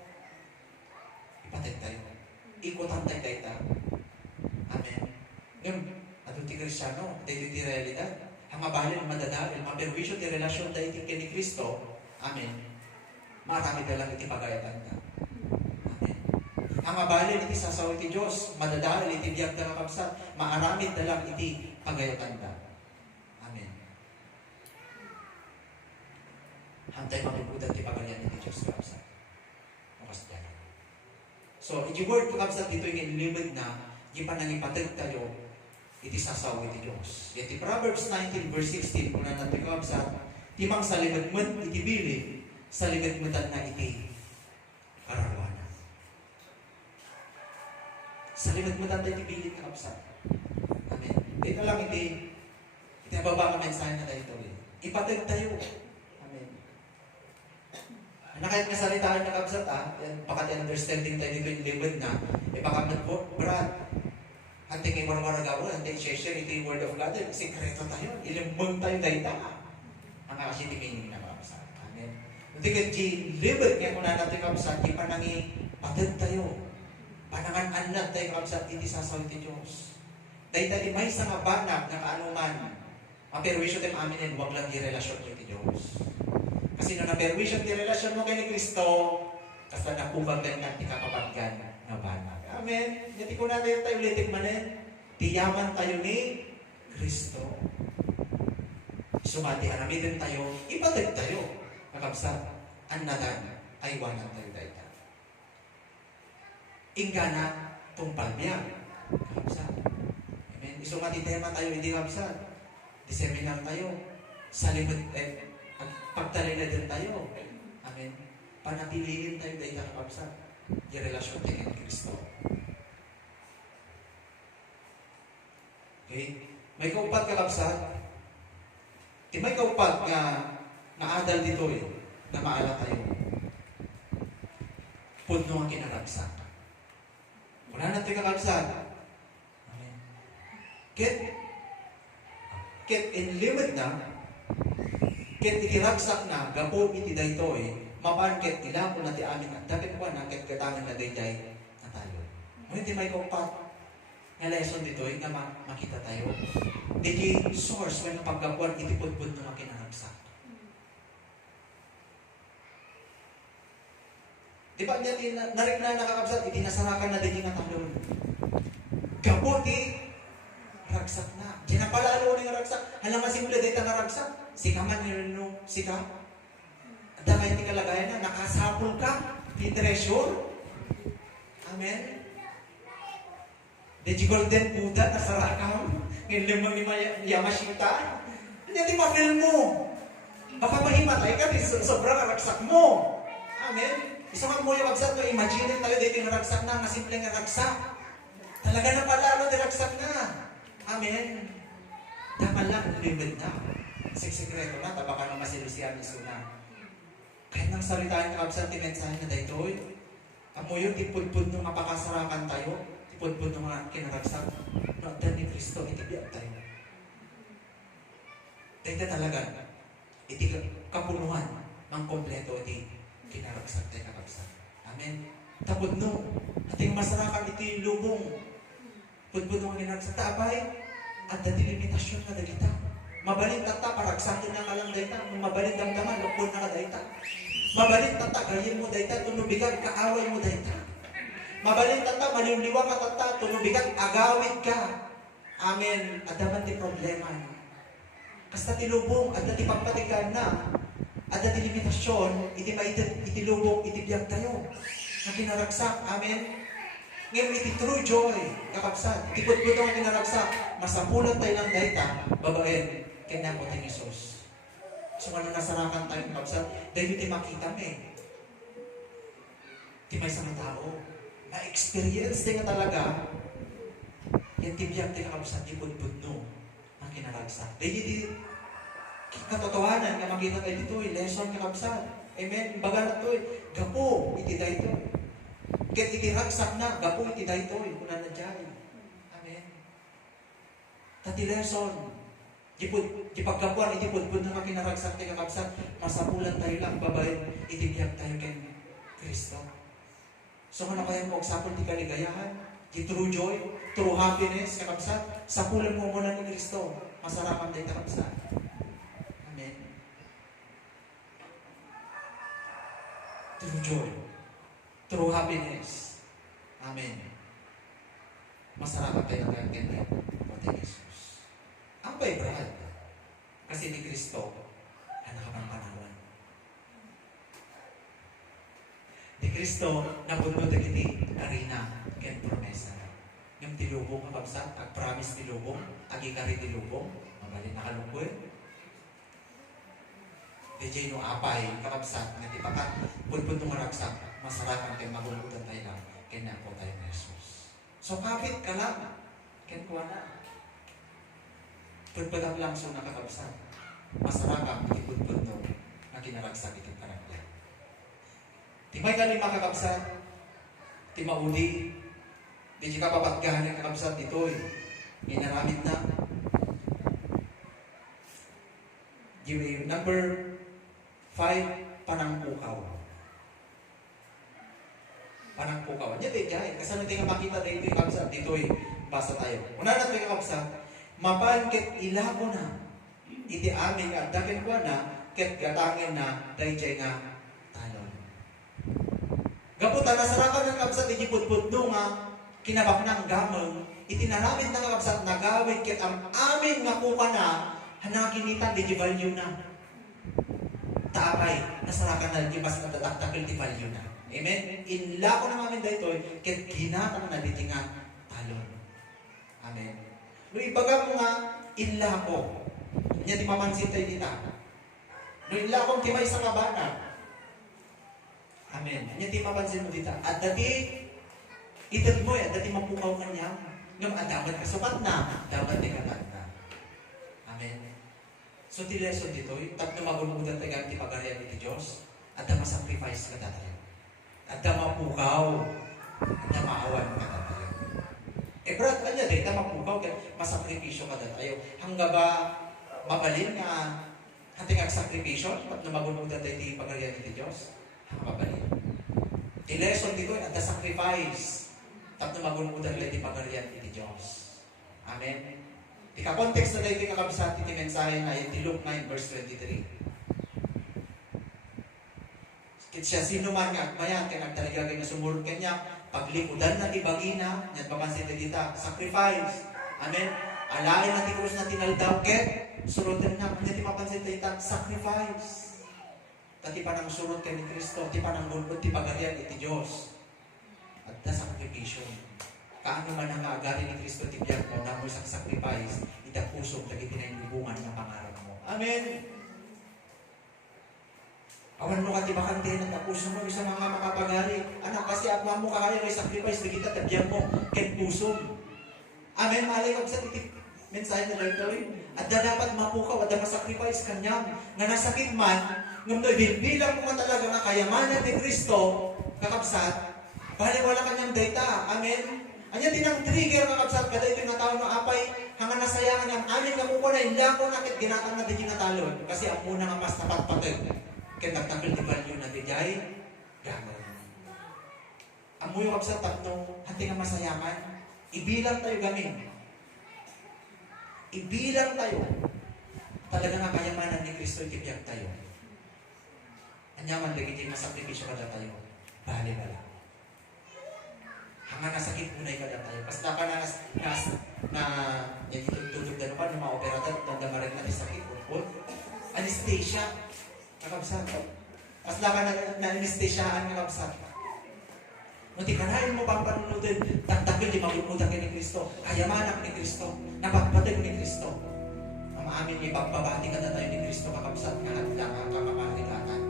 ipatid tayo. Ikutan tayo tayo. Amen. Ngayon, ato ti Kristyano, tayo ti realidad. Ang mabalin, madadalil, maperwisyo ti relasyon tayo ti ni Kristo. Amen. Marami dalang iti pagayatan ka. Amen. Ang mabalin, iti sasaw iti Diyos, madadalil, iti biyag na kakabsat, maaramid dalang iti pagayatan ka. Amen. Hantay makibudan ti pagayan iti Diyos kakabsat. Makas dyan. So, iti word kakabsat dito yung limit na, di pa nang ipatid tayo, iti sasaw iti Diyos. Iti Proverbs 19 verse 16, kung na natin kakabsat, timang sa limitmut iti bili, sa limitmutan na iti karawanan. Sa limitmutan na iti bili kakabsat. Amen. Dito lang iti nababa ka mensahe na tayo ito. Ipatid tayo. Na kahit nga salitaan na kabsat, baka understanding tayo dito yung limit na, baka Brad, hante kay marmaragawa, hante i-share ito yung word of God, sikreto tayo, ilimbang tayo dahil ang kasi timingin na kabsat. Amen. Hindi ka limit nga kung na natin kabsat, di pa nangi patid tayo, panangan-anad tayo kabsat, hindi sasaw iti Diyos. Dahil tayo may sa nga banak na kaanuman, maperwisyo tayo aminin, huwag lang i-relasyon ko iti Diyos. Kasi nung na-permission ti relasyon mo kay ni Kristo, kasi napubagdan ka, ti kapapaggan na banag. Amen. Yati ko natin tayo ulitin manin. Tiyaman tayo ni Kristo. Sumati, anamidin tayo, ipatid tayo. Kakabsat, annadan, ay wanan tayo dahil. Ingana, tumpal niya. Kakabsat. Amen. Isumati tema tayo, hindi kakabsat. Diseminar tayo. Sa limit, pagtalay na din tayo. Amen. Panatiliin tayo dahil nakakabsat. Yung relasyon tayo ng Kristo. Okay? May kaupat kakabsat. May kaupat nga naadal dito na maala tayo. Puno ang kinakabsat. Wala natin kakabsat. Amen. Kit in limit na, ket itiragsak na, gapo iti daytoy, mapan ket ilapon na ti amin at dapat ko na ket katangan na dayjay na tayo. Ngunit di may kumpat nga lesson dito, nga makita tayo. Di source, may paggapuan, iti pudpud na makinaragsak. Di ba niya, narik na nakakabsat, itinasarakan na din yung natalon. Gapo ti ragsak na. Di na pala ano yung ragsak. Halang masimula dito nga ragsak. Sika man nyo, sika. At dahil hindi kalagayan na, nakasapol ka, di treasure. Amen. Di golden Buddha, nasarakam. Ngayon limang ni Yamashita. Hindi natin ma-feel mo. Baka mahimatay ka, di sobrang ragsak mo. Amen. Isa man mo yung ragsak, imagine tayo dito yung ragsak na, nga simpleng ragsak. Talaga na pala, di ragsak na. Amen. Dapat lang, limit na. Sikreto na, tabakan ng masilusian iso na. Kahit nang salitaan kakabsat, timensahe na daytoy. Amo yun, tipudpud nung mapakasarakan tayo, tipudpud nung mga kinaragsak. Noon ni Kristo, itibiyag tayo. Dahil talaga, iti kapunuhan ng kompleto, iti kinaragsak tayo kakabsat. Amen. Tapod no, ating masarakan iti lubong. Pudpud nung kinaragsak tabay, at dati limitasyon na dagita. Mabalin tata, paragsakin na ka lang dayta. Mabalin damdaman, lukbon na ka dayta. Mabalin tata, gayin mo dayta, tunubigan, kaaway mo dayta. Mabalin tata, maliliwa ka tata, tunubigan, agawid ka. Amen. At daman ti problema. Kasta ti lubong, at dati pagpatigan na. At dati limitasyon, iti lubong, iti biyag tayo. Na kinaragsak. Amen. Ngayon, iti true joy, kakabsat. Iti putput ang kinaragsak. Masapulan tayo ng dayta, babaen. Kaya po tayo Isus. So, ano nasarakan tayo kakabsat? Dahil iti makita me. Iti may isang tao. Na-experience tayo talaga. Yan tibiyag tayo kakabsat. Iputput no. Ang kinaragsak. Dahil iti katotohanan nga makita tayo dito. Lesson kakabsat. Amen. Baga na to. Gapo. Iti dahito. Kaya iti ragsak na. Gapo iti dahito. Kuna na dyan. Amen. Tati lesson. Ipagkapuan, itipudpud na makinaragsak tayo kakabsat, masapulan tayo lang, babae, itibiyag tayo kay Kristo. So, ano kaya mo, sapul di kaligayahan, di true joy, true happiness, kakabsat, sapulan mo muna ni Kristo, masarapan tayo kakabsat. Amen. True joy, true happiness. Amen. Masarapan tayo kay Jesus. Ang pa'y brad, kasi ni Kristo, anak ka ng panawan. Ni Kristo, nabunod ang iti arena, ken promesa. Yung tilubong kakabsat, ag promise tilubong, ag ikari tilubong, mabalin na kalungkoy. DJ no apay, kakabsat, nga tipakat, pulpun nung maragsak, masarapan kayo magulutan tayo lang, ken na po tayo ng Jesus. So kapit ka lang, ken kuha na. Pagpadak lang so nakakabsat. Masarakang itipudpud no na kinaragsak itong karagyan. Timay ka lima kakabsat. Timauli. Di ka papatgahan ng kakabsat dito eh. Minaramit na. Number 5, panangpukaw. Panangpukaw. Yan din dyan. Kasi natin nga makita dito yung kakabsat. Dito eh. Basa tayo. Una natin yung kakabsat. Mapan ket ilako na iti amin nga daken ko na ket gatangin na dayjay nga talon. Gaputa nasarakan ng kabsat iti putputno nga kinabaknang gamon iti naramid na kabsat nagawid ket ang amin nga kuka na hanakinitan di value na. Taapay nasarakan na di mas natataktakil di value na. Amen. Ilako na amin daytoy ket ginatan na diti nga talon. Amen. No ibaga mo nga, illa ko. Kanya di mamansin tayo dita. No illa kong timay sa kabana. Amen. Kanya di mapansin mo dita. At dati, itag mo at dati mapukaw ka niya. Ngam, dapat ka sukat na. Dapat di katat na. Amen. So, ti lesson dito, tatlo magulungudan tayo ang tipagarian ni Diyos. At da masacrifice ka tayo. At da mapukaw. At da maawan ka tayo. Brad, kanya din, mapukaw ka, masakripisyo ka tayo. Hangga ba mabalin nga hating agsakripisyo? At lumagulog na tayo di pagarian ni Diyos? Hangga mabalin. Di lesson dito, at the sacrifice. At lumagulog na tayo di pagarian ni Diyos. Amen? Di ka context na tayo di kakabsat, iti mensahe na yung Luke 9 verse 23. Siya sino man nga, mayan, kaya nagtaligagay na sumurot kanya, paglikudan na tibagina, yan papansin na dita, sacrifice. Amen. Alain na ti krus na tinaldaw, ket, surutin na, kanya ti papansin na dita, sacrifice. Tati pa nang surut kay ni Kristo, ti pa nang gulpod, ti pagarian iti Diyos. At na sacrification. Kaano man ang agari ni Kristo, ti biyag mo, na mo sa sacrifice, itapusog, lagi tinayong na pangarap mo. Amen. Awan mo katibakan din ang puso mo sa mga makapagari. Anak, kasi ako mo kakaya may sacrifice na kita, tabyan mo, ken puso. Amen, malay ko sa titip. mensahe na dito at da dapat mapukaw at da masacrifice kanya nga nasakit man ngam no bilang mo talaga nga kayamanan ni Kristo kakabsat bali wala kanyang data. Amen. Anya tinang trigger kakabsat kada ito nga tao na apay hanga nasayangan ang amin nga kuko na hindi ako nakit ginatang na di natalon kasi ang una nga mas tapat patag kaya nagtanggal di value na di jay gamon. Ang muyo kabsat tatno hati nga masayaman ibilang tayo gamin. Ibilang tayo. Talaga nga kayamanan ni Kristo itibiyag tayo. Anyaman lagi masakripisyo kada tayo. Bali bala. Hanga nasakit muna kada tayo. Basta ka na yung tulog na naman ng mga operator na damarin natin sakit. Anesthesia. Nakabsat. Basta ka na anesthesiaan nakabsat. Ngunit kanahin mo pang panunutin, tagtagil di maglumutan ni Kristo, kayamanak ni Kristo, napagpatag ni Kristo. Ang amin ni pagbabati ka na tayo ni Kristo, kakabsat nga at lang ang kamamarigatan.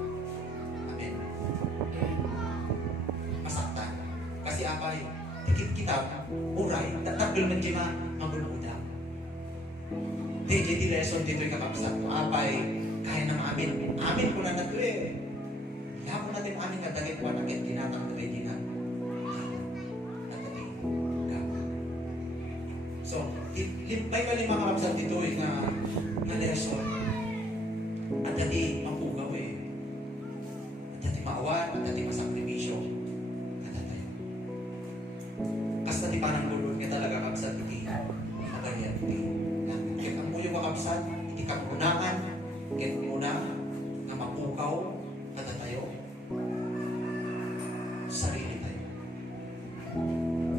Amen. Masaktan. Kasi apay, tikit kita, uray, tagtagil man di maglumutan. Di lesson dito'y kakabsat mo, apay, kaya na amin. Amin ko na nato eh. Kaya ko natin amin nga dagit ko nakit ginatang na tayo ginatang. So, may kalimang karapsan dito na lesson. At dati mapugaw At dati maawan, at dati masakripisyo. Kata tayo. Kas dati parang lulun nga talaga kapsat hindi nagariyan hindi. Kaya ang muyo kapsat, hindi kapunaan, kaya muna na mapugaw, kata tayo. Sarili tayo.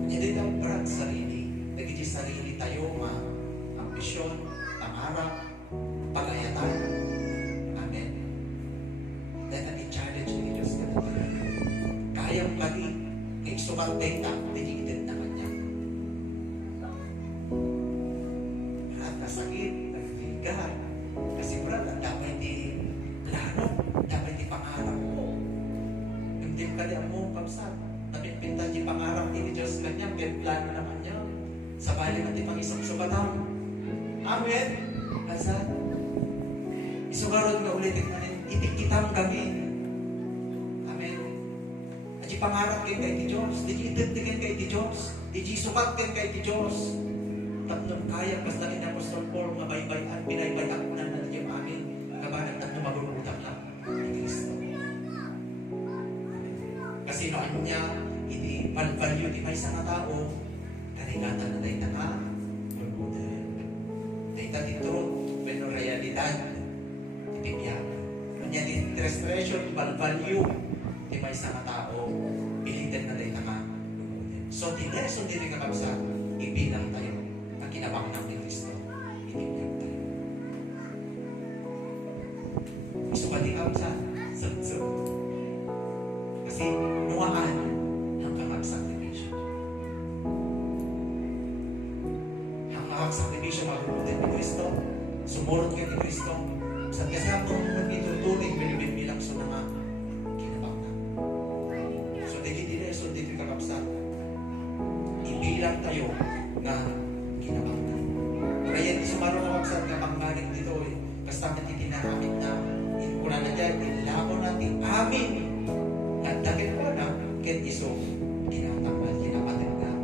Hindi tayo parang sarili. Nagiging sarili tayo, ambisyon, pangarap, pagayatan. Amen. Dahil i-challenge ni Diyos ka na kayang kali, iksukat benta, dinigitid na kanya. Lahat na sakit, nagbigat. Kasi wala, dapat di plano, dapat di pangarap mo. Hindi kali ang mo, kapsat. Napinpinta di pangarap ni Diyos kanya, kaya plano naman niya. Sa bali natin pang isang sugatan. Amen. Asa? Isugarod nga ulit itikitang kami. Amen. At pangarap kayo kay ti Diyos. Di ititikin kay ti Diyos. Di sukat kayo kay ti Diyos. Tatlong kaya pas na ni Apostol Paul nga baybayan, binaybayan na natin yung amin. Kabanang tatlong magulutang lang ni Kristo. Kasi noon niya, hindi value di may isang tao. Kaningatan na tayo nga, tayo dito, pero realidad, itibiyag. Kanya di restoration, value, di may isang tao, pilitin na tayo nga, so, so di rin kapsa, ibilang tayo, ang kinabang ng Kristo, itibiyag tayo. Gusto ka di kapsa, sunod. Kasi, nuwaan, hanggang magsakripisyo. Sakripisyo maglutin ni Kristo, sumurot ka ni Kristo, sa kasama mo itutunig, bilang sa mga kinabang na. So, di lesson dito kakapsa. Ibilang tayo na kinabang na. Kaya di sumarong kakapsa nga panggaling dito basta natitinamit na, kuna na dyan, ilako natin, amin. At dahil ko na, kaya iso, kinatanggal, kinapatid na.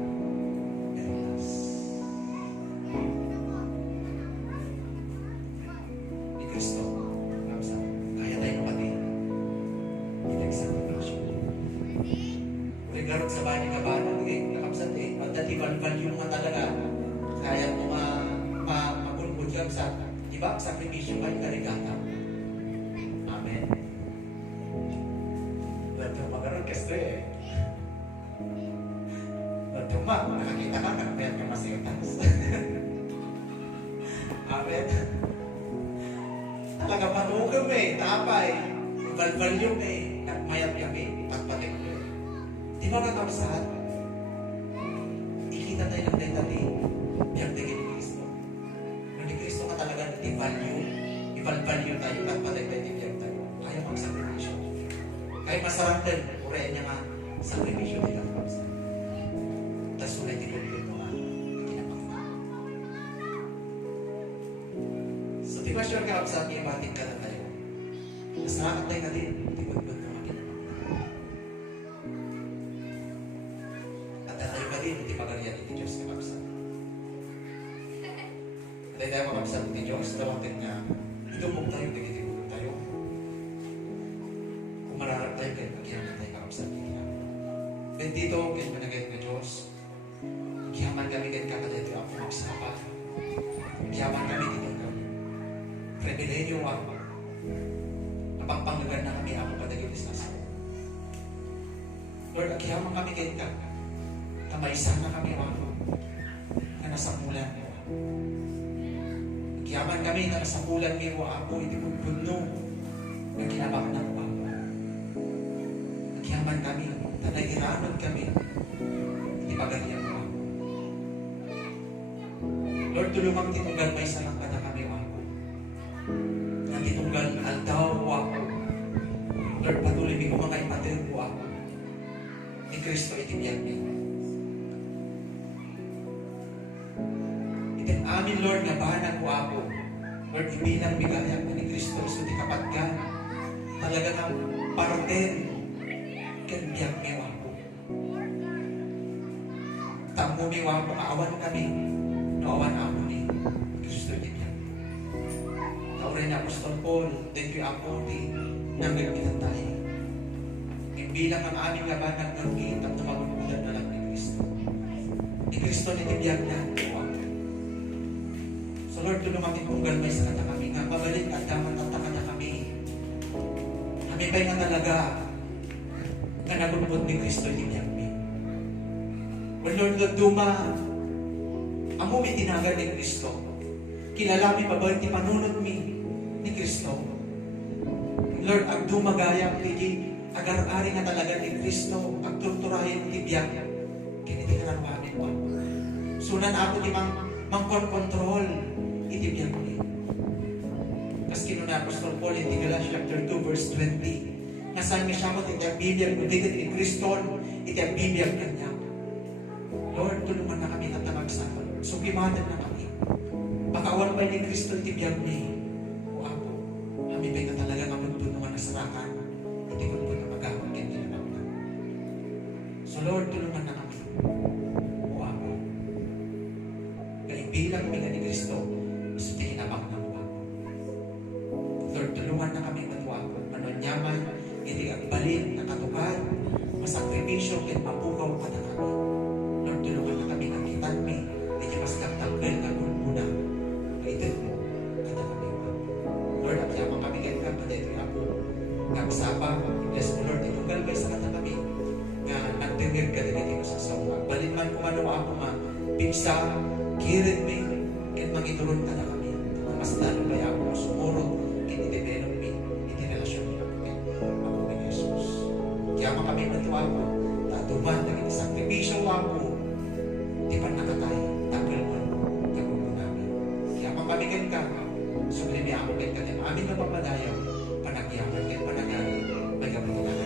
Garot sa bahay ka ba? Nakapsat dati value nga talaga. Kaya mo magulbud ka sa, di ba? Sakripisyo kayo karigata. Amen. Ba't yung magarot kasi ba't yung nakakita ka, nagpayat ka masigatas. Amen. Talaga manugam tapay. Value nagmayat kami, pagpatik ko. Di ba kakapsat? Ikita tayo ng dali, biyagdagin ni Kristo. Nung ni Kristo ka talaga i-value tayo, at patay tayo, ibiyag tayo. Kaya mag-sakripisyo. Kaya masarap din, urayan niya nga, sakripisyo tayo kakapsat. Tapos ulit ikulpil mo nga, kinapakta. kakabsat, ibatin ka na tayo. Nasarakat tayo ka din, tibod-bod na akin. At tayo ka din, hindi pagarian ni Diyos kakabsat. At tayo kakabsat ni Diyos, dawatin nga, itumog tayo, nagitibod tayo. Kung mararap tayo, kahit magyaman tayo kakabsat ni Diyos. Bendito, kahit managay ng Diyos, magyaman kami kahit kakadito ako magsapa. Magyaman kami dito ka. Pribileyo ako. Napangpanglugar na kami ako padagilis na sa Lord, agyaman kami kahit ka. Kamaysan na kami ako. Na nasapulan mo. Agyaman kami na nasapulan mo ako. Hindi mo puno. Ang kinabak na mo ako. Agyaman kami. Tanagiranon kami. Hindi pagalian mo ako. Lord, tulungang titunggal may salang ka na kami ako. Na titunggal aldaw ako. Lord, patuloy mo mga ipatir ko ako. Ni Kristo itibiyag niyo. Itin amin, Lord, nga bahanan ko ako. Lord, ibilang bigayag ni Kristo. So di kapatgan. Talaga ng parten. Kanbiyag niyo ako. Tamo niyo ako. Kaawan kami. Naawan ako ni Kristo itibiyag. Kauray na Apostol Paul. Dito yung ako di nanggagitan tayo. Bilang ang aming labanan ng kitap na magugulat na lang ni Kristo. Ni Kristo nitibiyag na ako. So Lord, tulungan din kung galmay sa kata kami nga pabalik at daman at na kami. Kami ba'y nga talaga na nagulupot ni Kristo nitibiyag mi. Well Lord, duma amo may tinagal ni Kristo. Kilala mi pabalik ni panunod mi ni Kristo. Lord, ang dumagayang tigi agar-ari nga talaga ni Kristo ang turturahin tibiyag kiniti ka namin mo. Sunan ako di mang-control itibiyag ni. Kas kinuna Apostol Paul in Galatians chapter 2 verse 20 nga saan nga siya mo itibiyag bibiyag kudigit ni Kristo itibiyag bibiyag kanya. Lord, tulungan na kami at namagsama. Sumimatan na kami. Pakawan ba ni Kristo itibiyag ni o ako? Kami ba'y na talaga nga magtulungan na sarakan hindi ko na magawag yan kinanawag. So Lord, tulungan na kami. O ako. Kaibilang kami ni Kristo, isuti kinabak na mo ako. Lord, tulungan na kami matuwa ko. Manonyaman, hindi ang balin, nakatupad, masakripisyo, at mapukaw ka na kami. Lord, tulungan na kami nakitan mi, hindi mas kaktakil ka muna. Kaitin mo, kata kami. Lord, akyamang kami kahit ka, padito ako. Nagsapa, yes mo Lord, itong galbay sa kata kami nga nagtinir ka din ito sa sawa. Balin man kung ano ako nga pigsa, kirin mi, kahit mangituron ka na kami. Mas lalo kaya ako sumurot, kinidevelop mi, itirelasyon mi ako ni Jesus. Kaya kami natuwa ko, tatuman, naging sakripisyo ako, di pa nakatay, tapil mo, tapil mo namin. Kaya kami kayo ka, sublimi ako kayo ka, amin na papadayaw, panagyaman kayo, panagari, may kapitan